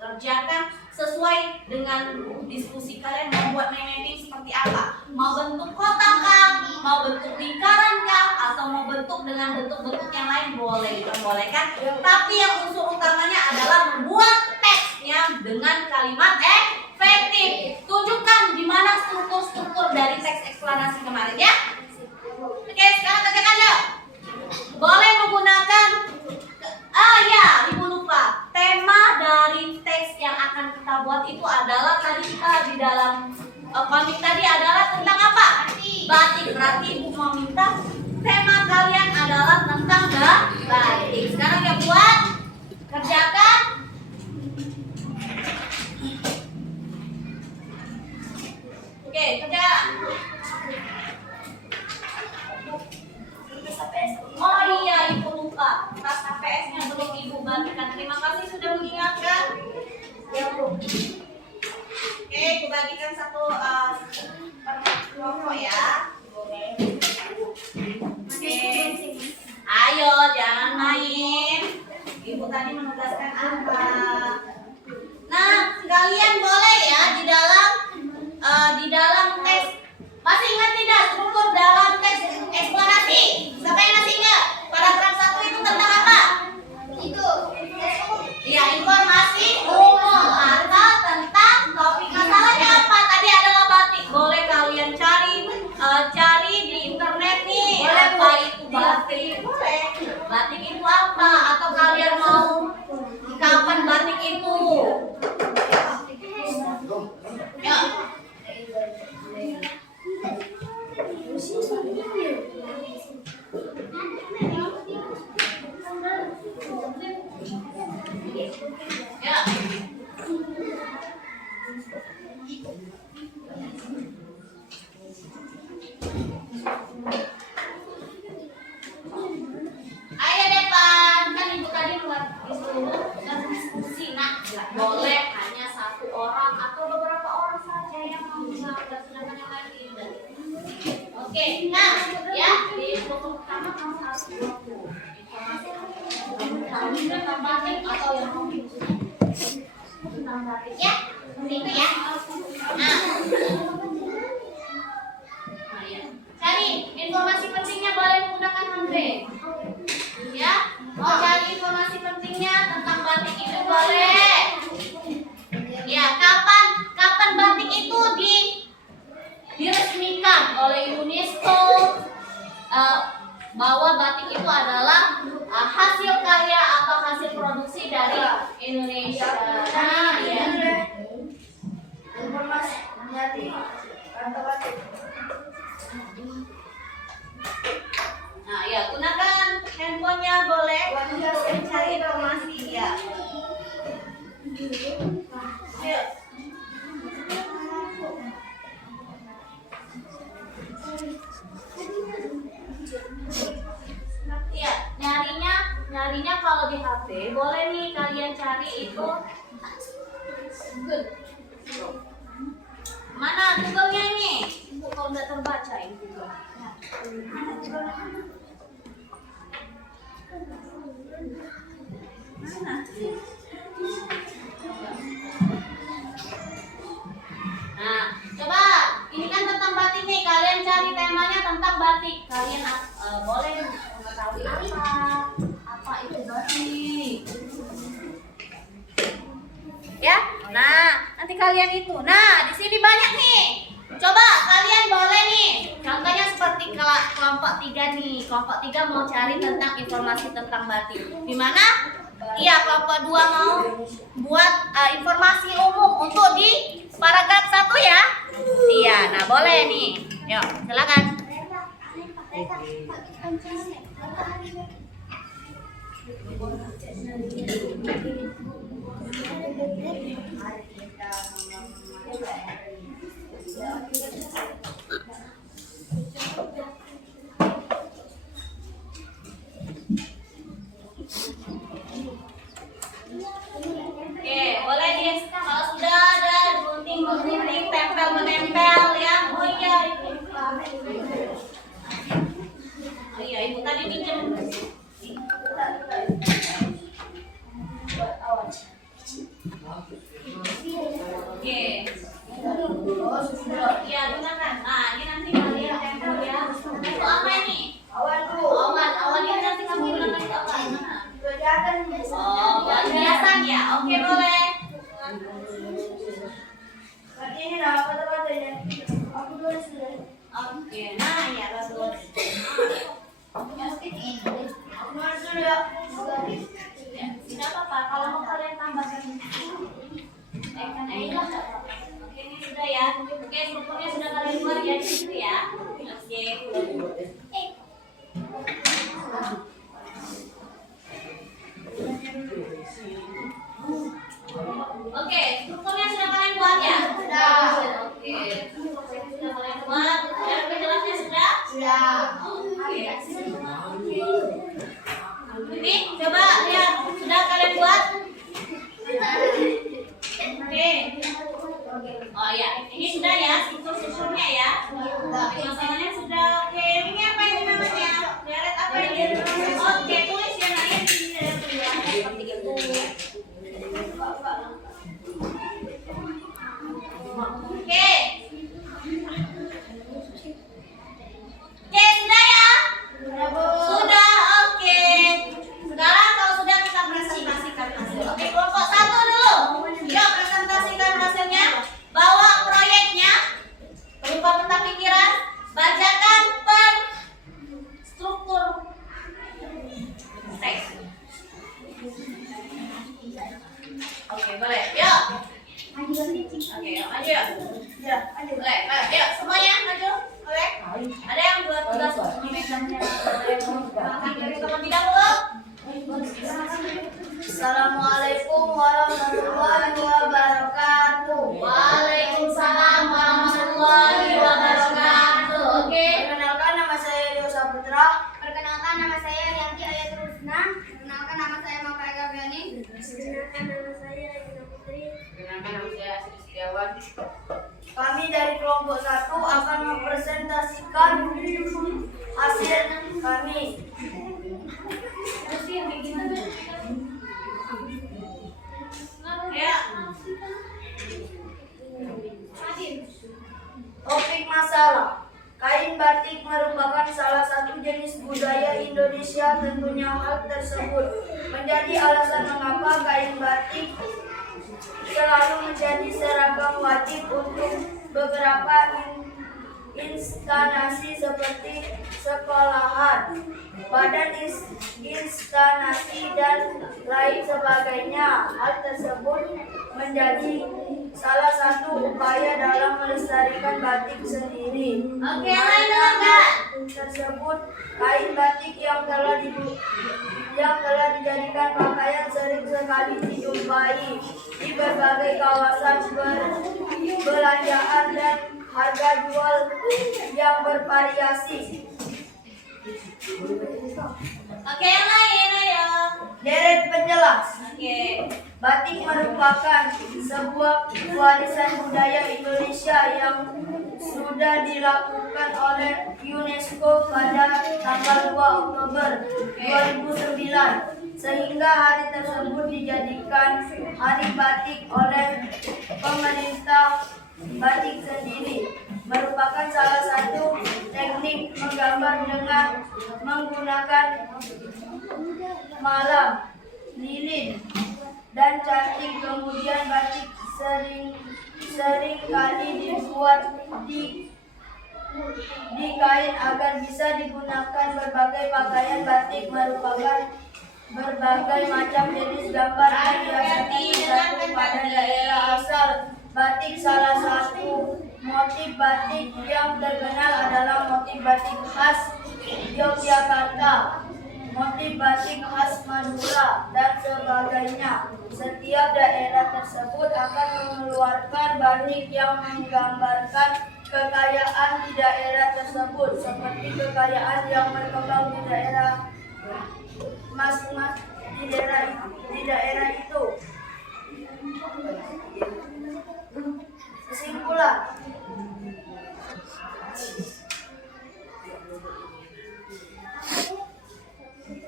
Kerjakan sesuai dengan diskusi kalian mau buat mind mapping seperti apa. Mau bentuk kotak kah? Mau bentuk lingkaran kah? Atau mau bentuk dengan bentuk-bentuk yang lain boleh diperbolehkan. Tapi yang unsur utamanya adalah membuat teksnya dengan kalimat efektif. Tunjukkan di mana struktur-struktur dari teks eksplanasi kemarin ya. Oke, sekarang kerjakan yuk. Boleh menggunakan ibu lupa. Tema dari teks yang akan kita buat itu adalah tadi kita di dalam komik tadi adalah tentang apa? Batik. Berarti Ibu mau minta tema kalian adalah tentang batik. Sekarang ya buat kerjakan PS-nya belum Ibu bagikan. Terima kasih sudah mengingatkan. Ya Bu. Oke, Ibu bagikan satu kelompok ya. Oke. Ayo, jangan main. Ibu tadi menugaskan apa? Nah, kalian boleh ya di dalam tes. Masih ingat tidak struktur dalam tes eksplanasi? Siapa yang masih ingat? Paragraf 1 itu tentang apa? Itu. Ya, informasi umum atau tentang topik. Masalahnya apa? Tadi adalah batik. Boleh kalian cari di internet nih. Apa itu batik? Boleh. Batik itu apa? Atau kalian mau kapan batik itu? Ya. Ya. Ayo depan, kan Ibu tadi disuruh diskusi. Nah, nggak boleh hanya satu orang atau beberapa orang saja yang mau mengajar, sedangkan yang lain tidak. Oke, nah ya di pokok pertama kamu harus buat informasi tentang batik atau yang mau tentang batik ya, seperti itu ya. Nah ya, cari informasi pentingnya boleh menggunakan handbrake. Ya, mau cari informasi pentingnya tentang batik itu boleh. Ya, kapan batik itu diresmikan oleh UNESCO bahwa batik itu adalah hasil karya atau hasil produksi dari Indonesia. Nah, ya. Informasi menjadi kata batik. Nah, ya gunakan handphonenya boleh untuk mencari informasi ya. Ayo. Iya, nyarinya kalau di HP boleh nih kalian cari itu. Mana Google-nya ini? Kalau nggak terbaca ini Google. Mana? Nah, coba ini kan tentang batik nih. Kalian cari temanya tentang batik. Kalian boleh mengetahui apa itu batik. Ya, nah nanti kalian itu. Nah, di sini banyak nih. Coba kalian boleh nih. Contohnya seperti kelompok 3 nih. Kelompok 3 mau cari tentang informasi tentang batik. Di mana? Iya, kelompok 2 mau buat informasi umum untuk di paragraf 1 ya. Iya, nah boleh nih. Yuk, silakan. Oke, boleh nih. Kalau sudah ada gunting-gunting, tempel-menempel ya. Oh iya, itu. Oh iya, Ibu tadi pinjam. Oke. Iya, gunakan. Nah, ini nanti kalian tempel ya. Itu apa ini? Awan Bu. Awan ini nanti kamu gunakan itu apa? Mana? Kerjakan biasa. Oh, hiasan ya. Oke, boleh. Berarti ini dah apa ya? Aku tulis dulu. Oke, nah ya bagus. Aku nulis dulu ya. Ya, tidak apa-apa. Kalau mau kalian tambahkan tekan aja. Oke, ini sudah ya. Oke, strukturnya sudah kalian buat ya di situ ya. Oke. Oke, strukturnya sudah kalian buat ya? Sudah. Oke, strukturnya sudah kalian buat. Dan penjelasnya sudah? Sudah. Oke. Ini coba Perkenalkan nama saya Regina Putri. Perkenalkan nama saya Asri Setiawan. Kami dari kelompok 1 akan mempresentasikan hasil kami. Ya. Topik masalah. Kain batik merupakan salah satu jenis budaya Indonesia. Tentunya hal tersebut menjadi alasan mengapa kain batik selalu menjadi seragam wajib untuk beberapa instansi seperti sekolahan, badan instansi dan lain sebagainya. Hal tersebut menjadi salah satu upaya dalam melestarikan batik sendiri. Oke, lain dengarkan. Tersebut kain batik yang telah dijadikan pakaian sering sekali dijumpai di berbagai kawasan perbelanjaan dan harga jual yang bervariasi. Oke, yang lain ayo. Deret penjelas. Oke. Batik merupakan sebuah warisan budaya Indonesia yang sudah dilakukan oleh UNESCO pada tanggal 2 Oktober 2009, sehingga hari tersebut dijadikan Hari Batik oleh pemerintah. Batik sendiri merupakan salah satu teknik menggambar dengan menggunakan malam, lilin, dan cantik. Kemudian batik sering kali dibuat di kain agar bisa digunakan berbagai pakaian. Batik merupakan berbagai macam jenis gambar yang biasanya terjatuh pada daerah asal batik. Salah satu motif batik yang terkenal adalah motif batik khas Yogyakarta, motif batik khas Madura, dan sebagainya. Setiap daerah tersebut akan mengeluarkan batik yang menggambarkan kekayaan di daerah tersebut, seperti kekayaan yang berkembang di daerah masing-masing di daerah itu. Kesimpulan.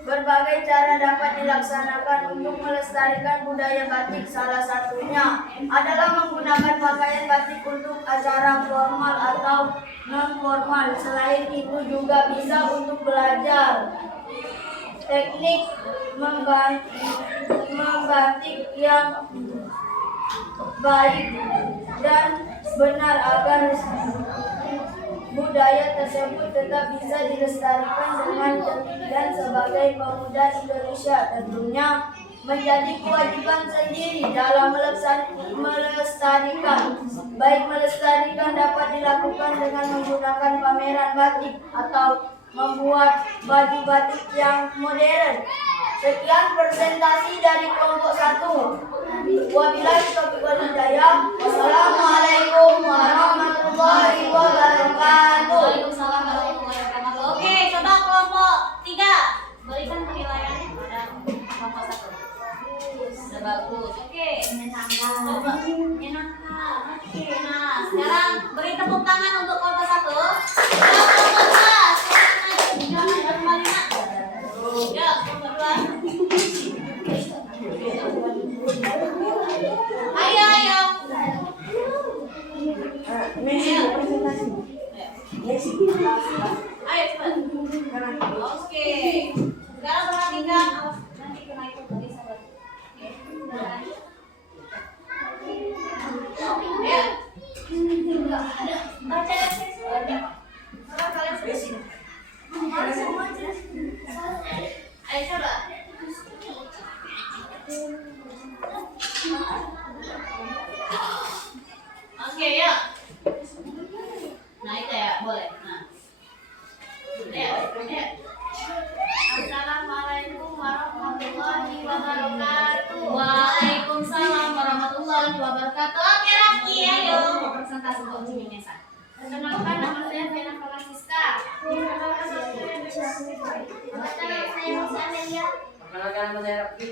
Berbagai cara dapat dilaksanakan untuk melestarikan budaya batik. Salah satunya adalah menggunakan pakaian batik untuk acara formal atau non-formal. Selain itu juga bisa untuk belajar teknik membatik yang baik dan benar agar budaya tersebut tetap bisa dilestarikan dengan cantik. Dan sebagai pemuda Indonesia tentunya menjadi kewajiban sendiri dalam melestarikan. Baik melestarikan dapat dilakukan dengan menggunakan pameran batik atau membuat baju batik yang modern. Sekian presentasi dari kelompok 1. Wabillahi taufiq wal hidayah. Wassalamualaikum warahmatullahi wabarakatuh. Waalaikumsalam warahmatullahi wabarakatuh. Oke, coba kelompok 3 berikan penilaian pada kelompok 1. Sudah bagus. Oke. Coba menyenangkan. Oke. Nah, sekarang beri tepuk tangan untuk kelompok 1. Kelompok 2. Jangan kembali nak. Ya, kelompok 2. Ayo, ayo. Ayo cepat. Oke. Sekarang perhatikan. Awas nanti kena itu tadi sahabat. Oke. Ya. Baca ada. Sekarang kalian sebelah. Ayo coba. Oke, ya. Nah, itu ya, boleh. Nah. Ya. Assalamualaikum warahmatullahi wabarakatuh. Waalaikumsalam warahmatullahi wabarakatuh. Oke, Raki, ayo presentasi untuk Ciminesa. Perkenalkan, nama saya Vena Francisca. Perkenalkan nama saya Raffi.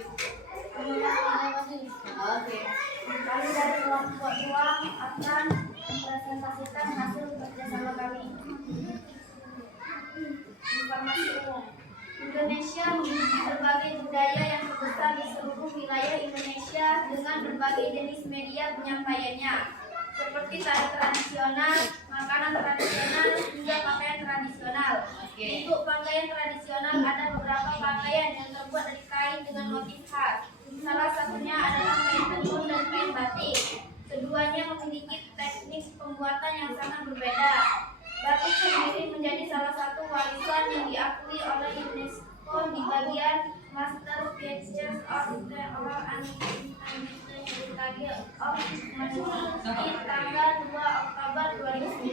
Oke. Kami dari kelompok 2 akan mempresentasikan hasil kerjasama kami. Informasi umum. Indonesia memiliki berbagai budaya yang terbesar di seluruh wilayah Indonesia dengan berbagai jenis media penyampaiannya, seperti tari tradisional, makanan tradisional, hingga pakaian tradisional. Untuk pakaian tradisional ada beberapa pakaian yang terbuat dari kain dengan motif khas. Salah satunya adalah kain tenun dan kain batik. Keduanya memiliki teknik pembuatan yang sangat berbeda. Batik sendiri menjadi salah satu warisan yang diakui oleh UNESCO di bagian Masterpieces of the Oral and Study of Humanity tanggal 2 Oktober 2009.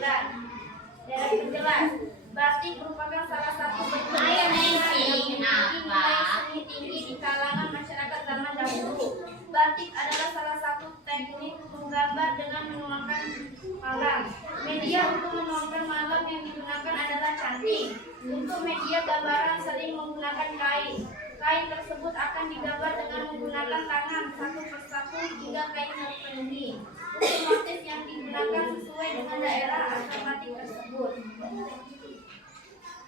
Dalam penjelas, batik merupakan salah satu bentuk yang memiliki nilai seni tinggi di kalangan masyarakat zaman dahulu. Batik adalah salah satu teknik menggambar dengan menuangkan malam. Media untuk menuangkan malam yang digunakan adalah canting. Untuk media gambaran sering menggunakan kain. Kain tersebut akan digambar dengan menggunakan tangan satu persatu hingga kain terpenuhi. Untuk motif yang digunakan sesuai dengan daerah atau batik tersebut.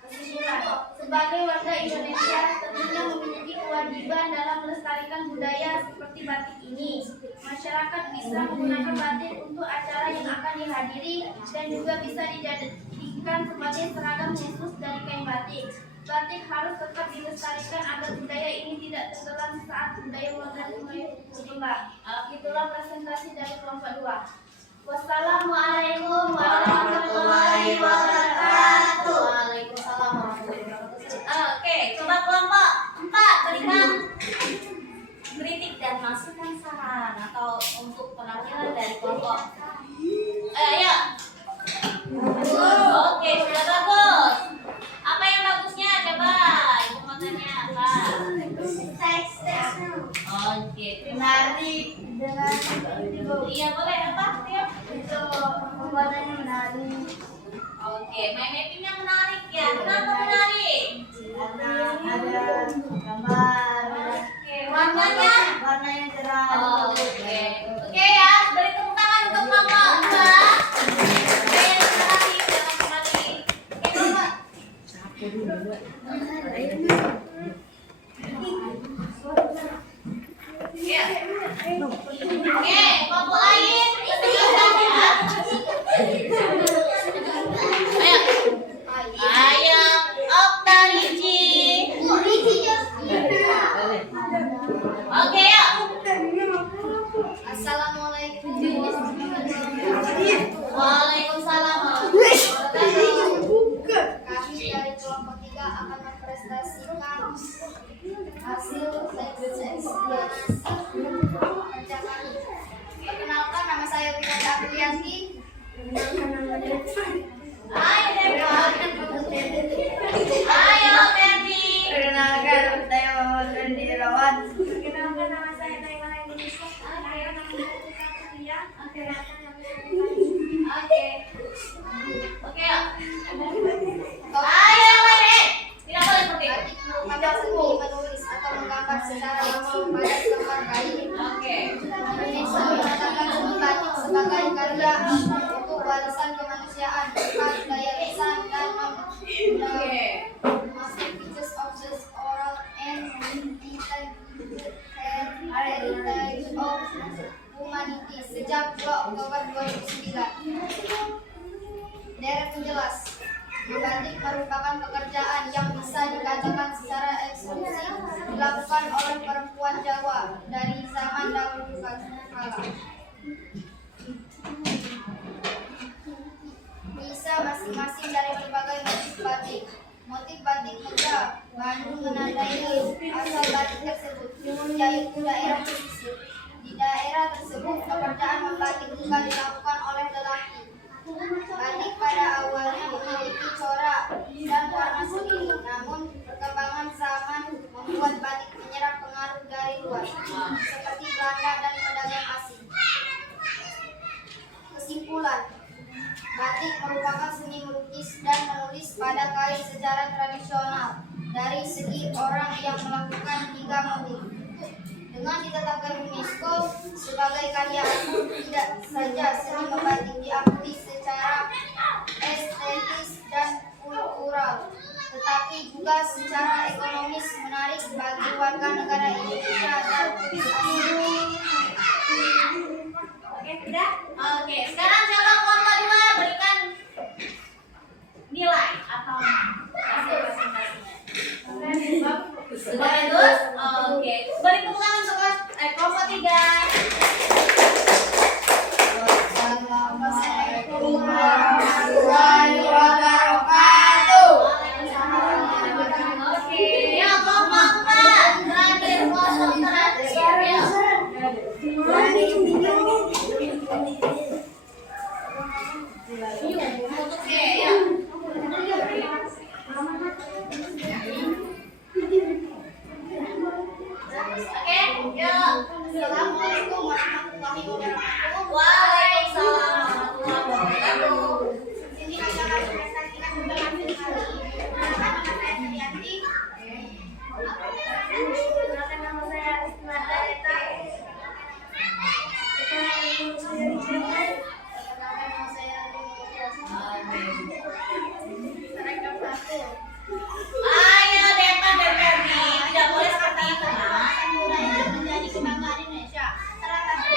Kesimpulan, sebagai warga Indonesia tentunya memiliki kewajiban dalam melestarikan budaya seperti batik ini. Masyarakat bisa menggunakan batik untuk acara yang akan dihadiri dan juga bisa dijadikan sebagai seragam khusus dari kain batik. Batik harus tetap dilestarikan agar budaya ini tidak tenggelam saat budaya modern mulai berkembang. Itulah presentasi dari kelompok 2. Wassalamualaikum warahmatullahi wabarakatuh. Waalaikumsalam warahmatullahi wabarakatuh. Oke, coba kelompok 4 berikan kritik dan masukan saran atau untuk penampilan dari kelompok. Ayo. Oke, sudah bagus. Apa yang bagusnya? Coba ibu mau tanya apa? Oke, menarik. Iya boleh apa? Itu pembuatannya menarik Oke, main mappingnya menarik ya. Kenapa menarik? karena ada gambar. Oke, warnanya? Warnanya cerah. Oke, oke ya. Beri tepuk tangan untuk kelompok 2. Oke, menarik, jangan kembali. Oke, kelompok. Ya. Oke, kelompok lain ikut-ikutan ya. Ayo, Okta Riji. Oke, yuk. Assalamualaikum. Waalaikumsalam warahmatullahi wabarakatuh. Kami dari kelompok 3 akan mempresentasikan hasil eksplorasi kerja kami. Perkenalkan, nama saya Winata Aprilianti. Ayo, Dewa. Ayo, Ferdi. Perkenalkan, saya Muhammad Ferdi Irawan. Perkenalkan, nama saya Taimah Indonesia. Saya kuliah. Oke. Oke, yuk. Ayo, yang lain. Tidak boleh seperti itu. Batik merupakan seni menulis atau menggambar secara langsung pada selembar kain. Oke. Indonesia menyatakan seni batik sebagai karya untuk warisan kemanusiaan, berupa daya lisan dan Oke. masterpieces of the oral and heritage of humanity sejak 2 Oktober 2009. Deret penjelas, batik merupakan pekerjaan yang bisa dikatakan secara eksklusif dilakukan oleh perempuan Jawa dari zaman dahulu kala. Bisa masing-masing dari berbagai motif batik. Motif batik megah, Bandung menandai asal batik tersebut, yaitu daerah pesisir. Di daerah tersebut, pekerjaan membatik bukan dilakukan oleh lelaki. Batik pada awalnya memiliki corak dan warna seni, namun perkembangan zaman membuat batik menyerap pengaruh dari luar, seperti Belanda dan pedagang asing. Kesimpulan, batik merupakan seni melukis dan menulis pada kain secara tradisional dari segi orang yang melakukan hingga motif. Dengan Dengan ditetapkan UNESCO sebagai karya agung, tidak saja seni membatik diakui secara estetis dan kultural, tetapi juga secara ekonomis menarik bagi warga negara Indonesia dan Oke, sudah? Oke, sekarang coba kelompok 2 berikan nilai atau hasil presentasinya. Sudah bagus? Oke. Beri tepuk tangan untuk kelompok 3. Assalamualaikum warahmatullahi wabarakatuh. Oke, ya kelompok 4. Terakhir, kelompok terakhir. Ya. Oke, ya. Oke, yuk. Assalamualaikum warahmatullahi wabarakatuh. Waalaikumsalam warahmatullahi wabarakatuh. Ini adalah presentasikan beberapa kali. Perkenalkan nama saya Sulianti. Perkenalkan nama saya Rizmata Eta. Perkenalkan nama saya Seragam satu. Ayo Deta dan Ferdi, tidak boleh seperti itu, Mas. Budaya menjadi kebanggaan Indonesia. Salah satu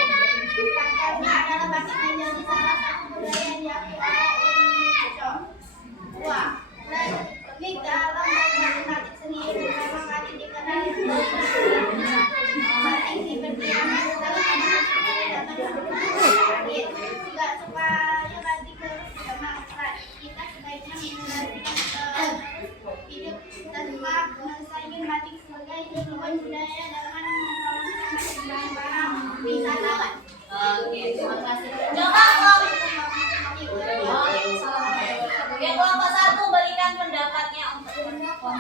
faktornya adalah batik menjadi salah satu budaya yang diakui oleh Indonesia. Dua, teknik dalam membuat batik sendiri memang batik dikenal batik diperkirakan dalam juga supaya batik terus berkembang. Kita sebaiknya mengingatkan hidup tanpa mensaingkan batik sebagai tujuan budaya dalam mempromosikan barang wisatawan. Oke, terima kasih. Coba kelompok kelompok 1 berikan pendapatnya untuk kelompok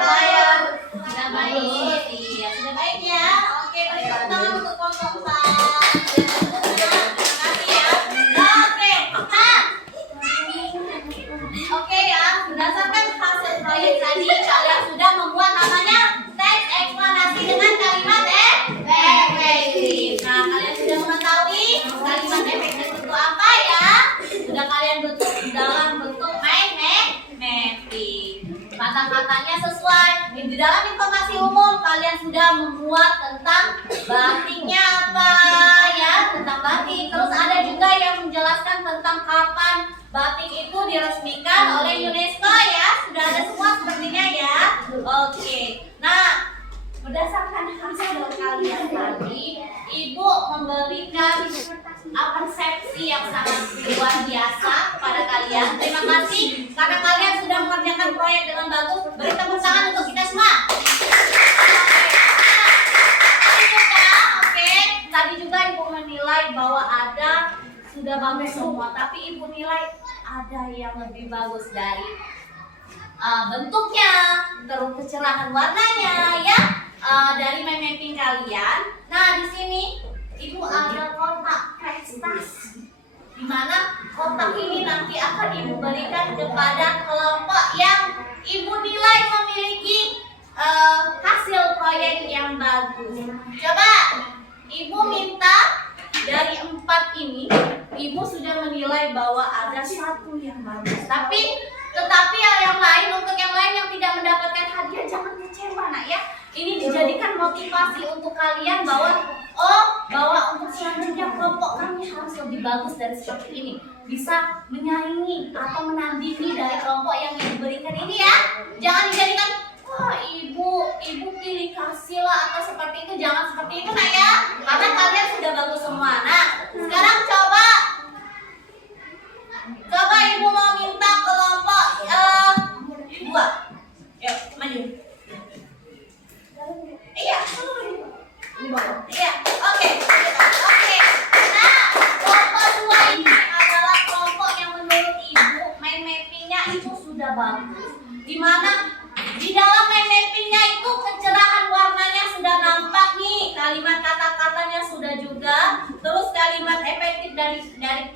layar. Sudah baik, iya sudah baik ya. Oke, beri tepuk tangan untuk kelompok 4. Terima kasih ya. Oke, 4. Oke ya, berdasarkan hasil proyek tadi kalian sudah membuat namanya teks eksplanasi dengan kalimat efektif. Nah, kalian sudah mengetahui kalimat efektif itu apa ya? Sudah kalian bentuk dalam bentuk mapping. Kata-katanya sesuai. Di dalam informasi umum kalian sudah membuat tentang batiknya apa ya, tentang batik. Terus ada juga yang menjelaskan tentang kapan batik itu diresmikan oleh UNESCO ya. Sudah ada semua sepertinya ya. Oke. Nah, berdasarkan hasil kalian tadi, Ibu memberikan persepsi yang sangat luar biasa kepada kalian. Terima kasih karena kalian sudah mengerjakan proyek dengan bagus. Beri tepuk tangan untuk kita semua. Oke. Tadi juga Ibu menilai bahwa ada sudah bagus semua, tapi Ibu nilai ada yang lebih bagus dari bentuknya, terus kecerahan warnanya ya, dari mapping kalian. Nah, di sini Ibu ada kotak prestasi, di mana kotak ini nanti akan Ibu berikan kepada kelompok yang Ibu nilai memiliki hasil proyek yang bagus. Coba Ibu minta dari 4 ini, Ibu sudah menilai bahwa ada 1 yang bagus. Tetapi yang lain, untuk yang lain yang tidak mendapatkan hadiah, jangan kecewa nak ya. Ini dijadikan motivasi untuk kalian bahwa untuk selanjutnya kelompok kami harus lebih bagus dari seperti ini, bisa menyaingi atau menandingi dari kelompok yang diberikan ini ya. Jangan dijadikan wah ibu pilih kasih lah atau seperti itu, jangan seperti itu nak ya, karena kalian sudah bagus semua. Nah, sekarang coba Ibu mau minta kelompok 2. Yuk, maju. Iya, iya, oke. Nah, kelompok 2 ini adalah kelompok yang menurut Ibu mind mappingnya itu sudah bagus. Dimana di dalam mind mappingnya itu kecerahan warnanya sudah nampak nih, kalimat kata-katanya sudah juga, terus kalimat efektif dari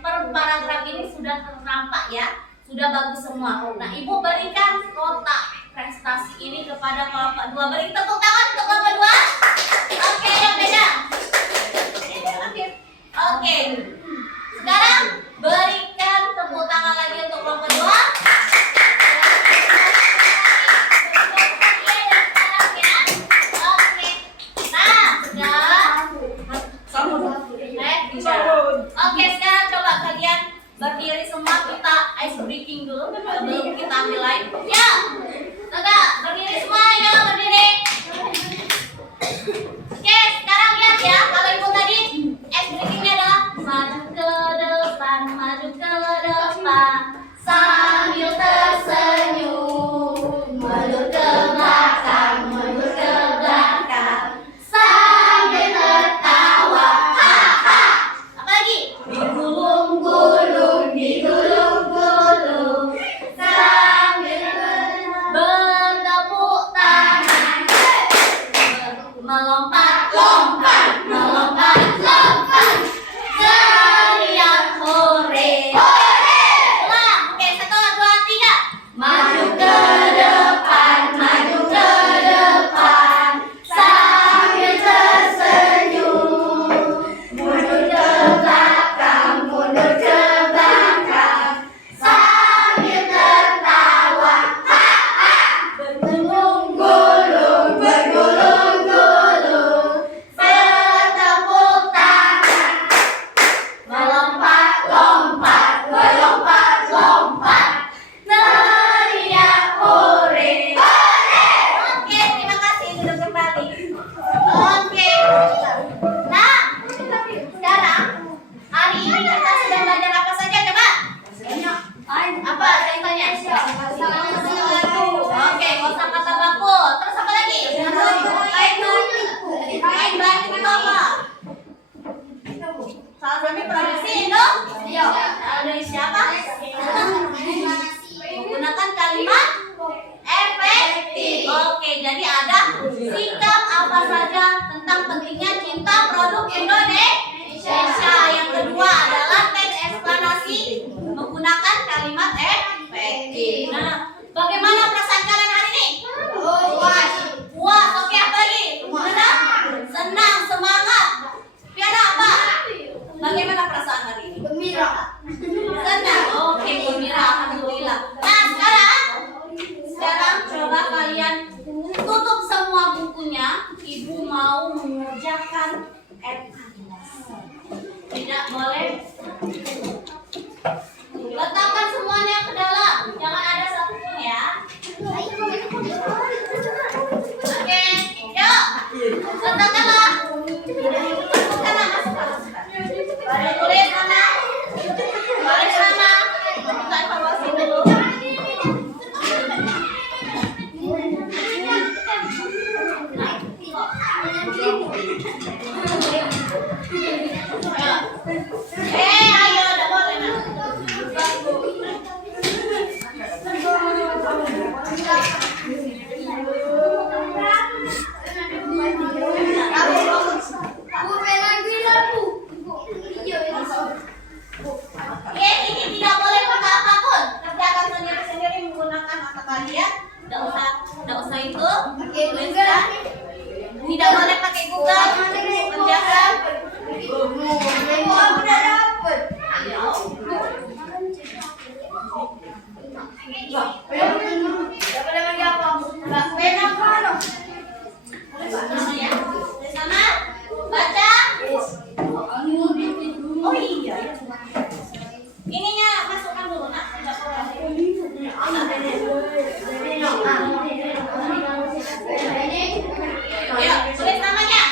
per paragraf ini sudah nampak ya, sudah bagus semua. Nah, Ibu berikan kotak prestasi ini kepada kelompok 2. Beri tepuk tangan untuk kelompok 2. Oke, yang beda melompat, lompat, melompat, lompat. Teriak hore, hore. Ulang, oke, 1, 2, 3. Maju ke depan, maju ke depan, sambil tersenyum. Mundur ke belakang, mundur ke belakang, sambil tertawa. Ha, ha. Bergulung-gulung, bergulung-gulung, bertepuk tangan. Melompat-lompat, melompat-lompat, teriak hore, hore. Oke, terima kasih sudah kembali. Oke. Nah, sekarang hari ini kita sudah belajar apa saja coba? Apa contohnya? Oke, kosakata baku. Terus apa lagi? Kain batik itu apa? Salah satu produksi Indo? Dari siapa? Menggunakan kalimat efektif. Oke, jadi ada sikap apa saja tentang pentingnya cinta produk Indonesia. Yang kedua adalah teks eksplanasi menggunakan kalimat efektif. Nah, bagaimana perasaan kalian hari ini? Puas. Oke, apa lagi? Senang, semangat. Piana apa? Bagaimana perasaan hari ini? Senang. Oke, gembira. Alhamdulillah. Nah, sekarang coba kalian tutup semua bukunya. Ibu mau mengerjakan evaluasi. Tidak boleh. Letakkan semuanya ke dalam. Jangan ada satupun ya. Oke, yuk. Letakkanlah. Masukkanlah, masukkan. Tulis mana? Tulis mana? Kita evaluasi dulu. Ayo, udah boleh nah. Ini tidak boleh pakai apapun. Kerjakan sendiri-sendiri menggunakan otak kalian. Tidak usah itu. Tuliskan. Tidak boleh pakai Google. Kerjakan. Sama, baca. Oh iya. Ininya masukkan dulu nak. Ayo, tulis namanya.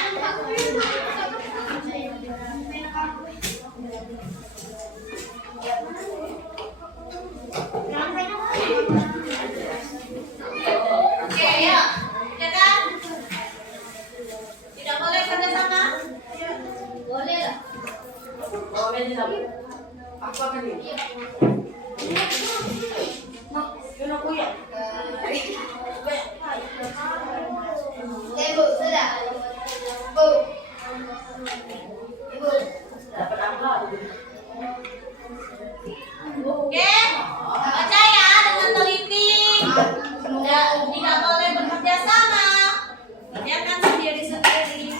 Oke, ayo. Kerjakan. Tidak boleh kerja sama? Boleh lah. Apa kan ini? Dapat apa? Oke, baca ya dengan teliti. Tidak boleh bekerja sama. Kerjakan sendiri-sendiri.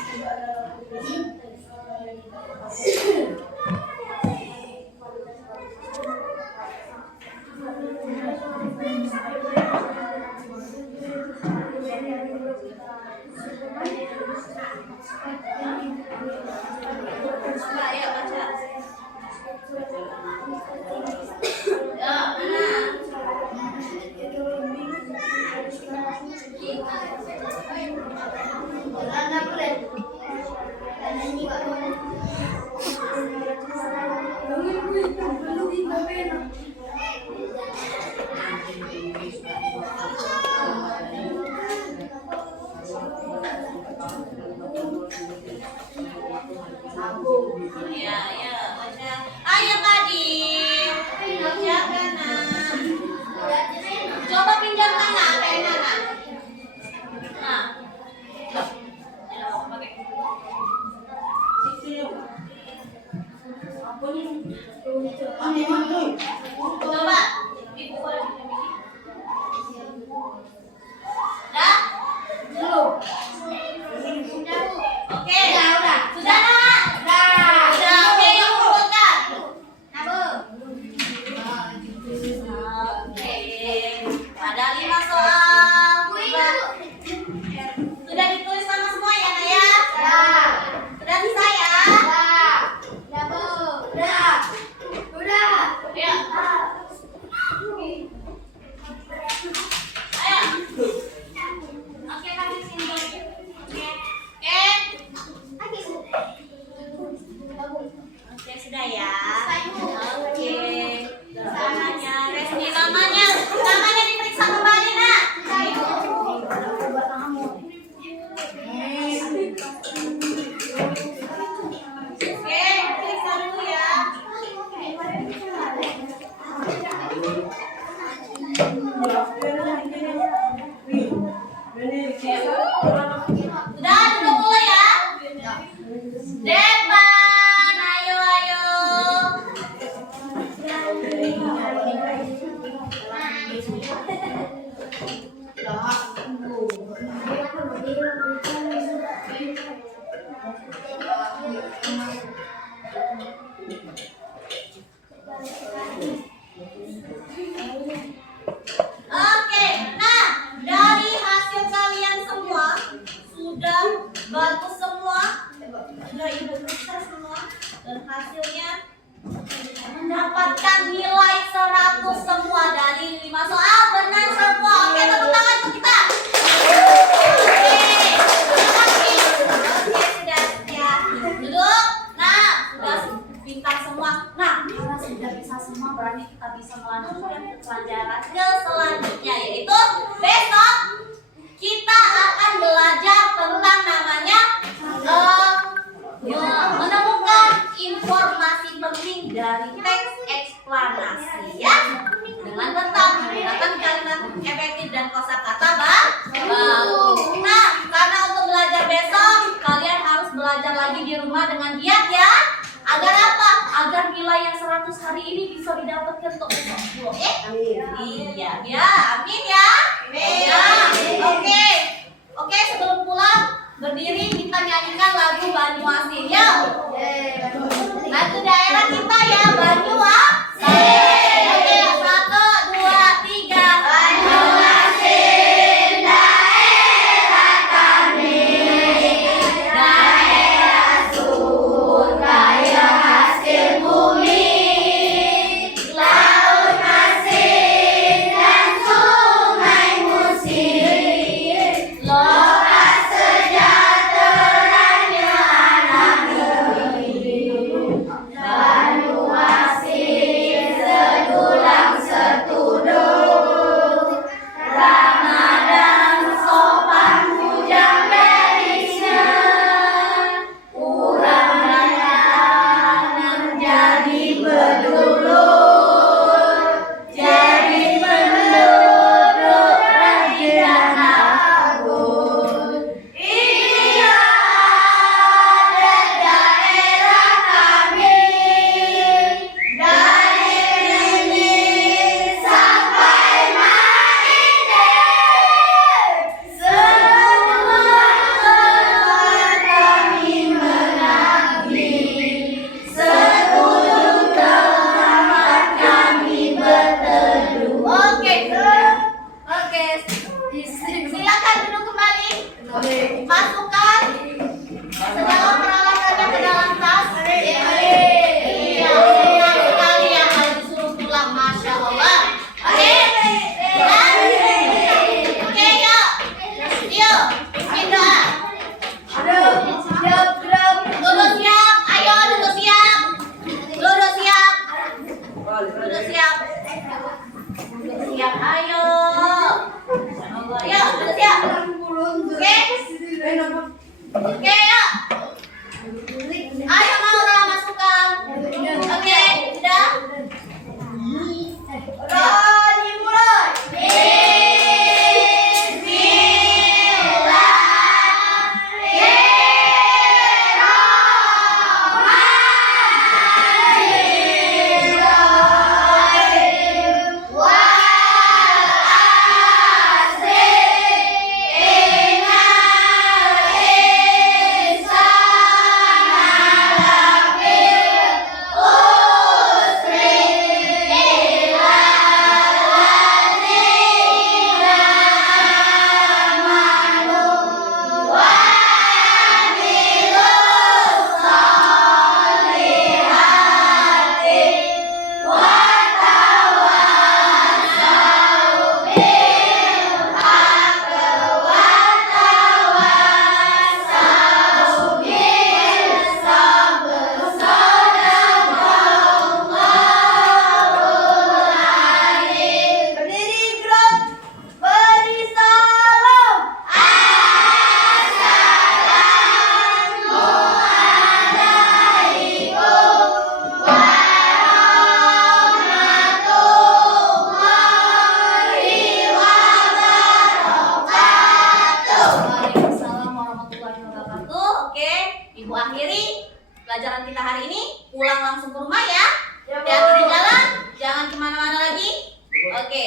Ayo baca. Ya, ya, baca. Ayo Kadin, kerjakan nak. Coba pinjamkan nak pena nak. Nah, pakai Depan, ayo ayo. Oke, nah dari hasil kalian semua sudah bagus semua, sudah ibu periksa semua dan hasilnya mendapatkan nilai 100 semua dari 5 soal, benar semua. Oke, tepuk tangan untuk kita. Oke, terima kasih. Oke, sudah duduk. Nah, sudah pintar semua. Nah, karena sudah bisa semua, berarti kita bisa melanjutkan ke pelajaran ke selanjutnya, yaitu besok kita akan belajar tentang namanya menemukan informasi penting dari teks eksplanasi, ya, dengan tetap menggunakan kalimat efektif dan kosakata baru. Nah, karena untuk belajar besok kalian harus belajar lagi di rumah dengan giat, ya. Agar apa? Agar nilai yang 100 hari ini bisa didapatkan untuk besok. Oke? Iya, ya, amin ya. Oke. Oke, sebelum pulang berdiri kita nyanyikan lagu Banyuasin. Yuk. Lagu daerah kita ya, Banyuasin. Oke, 1, 2, 3. Banyuasin daerah kami, daerah subur kaya hasil bumi, laut asin dan sungai musim, loras sejahtera Ibu akhiri pelajaran kita hari ini. Pulang langsung ke rumah ya. Ya, Bu. Hati-hati di jalan, jangan kemana-mana lagi. Oke.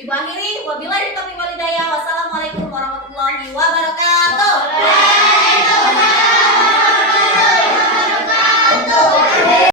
Ibu akhiri, wabillahi taufiq wal hidayah. Wassalamualaikum warahmatullahi wabarakatuh.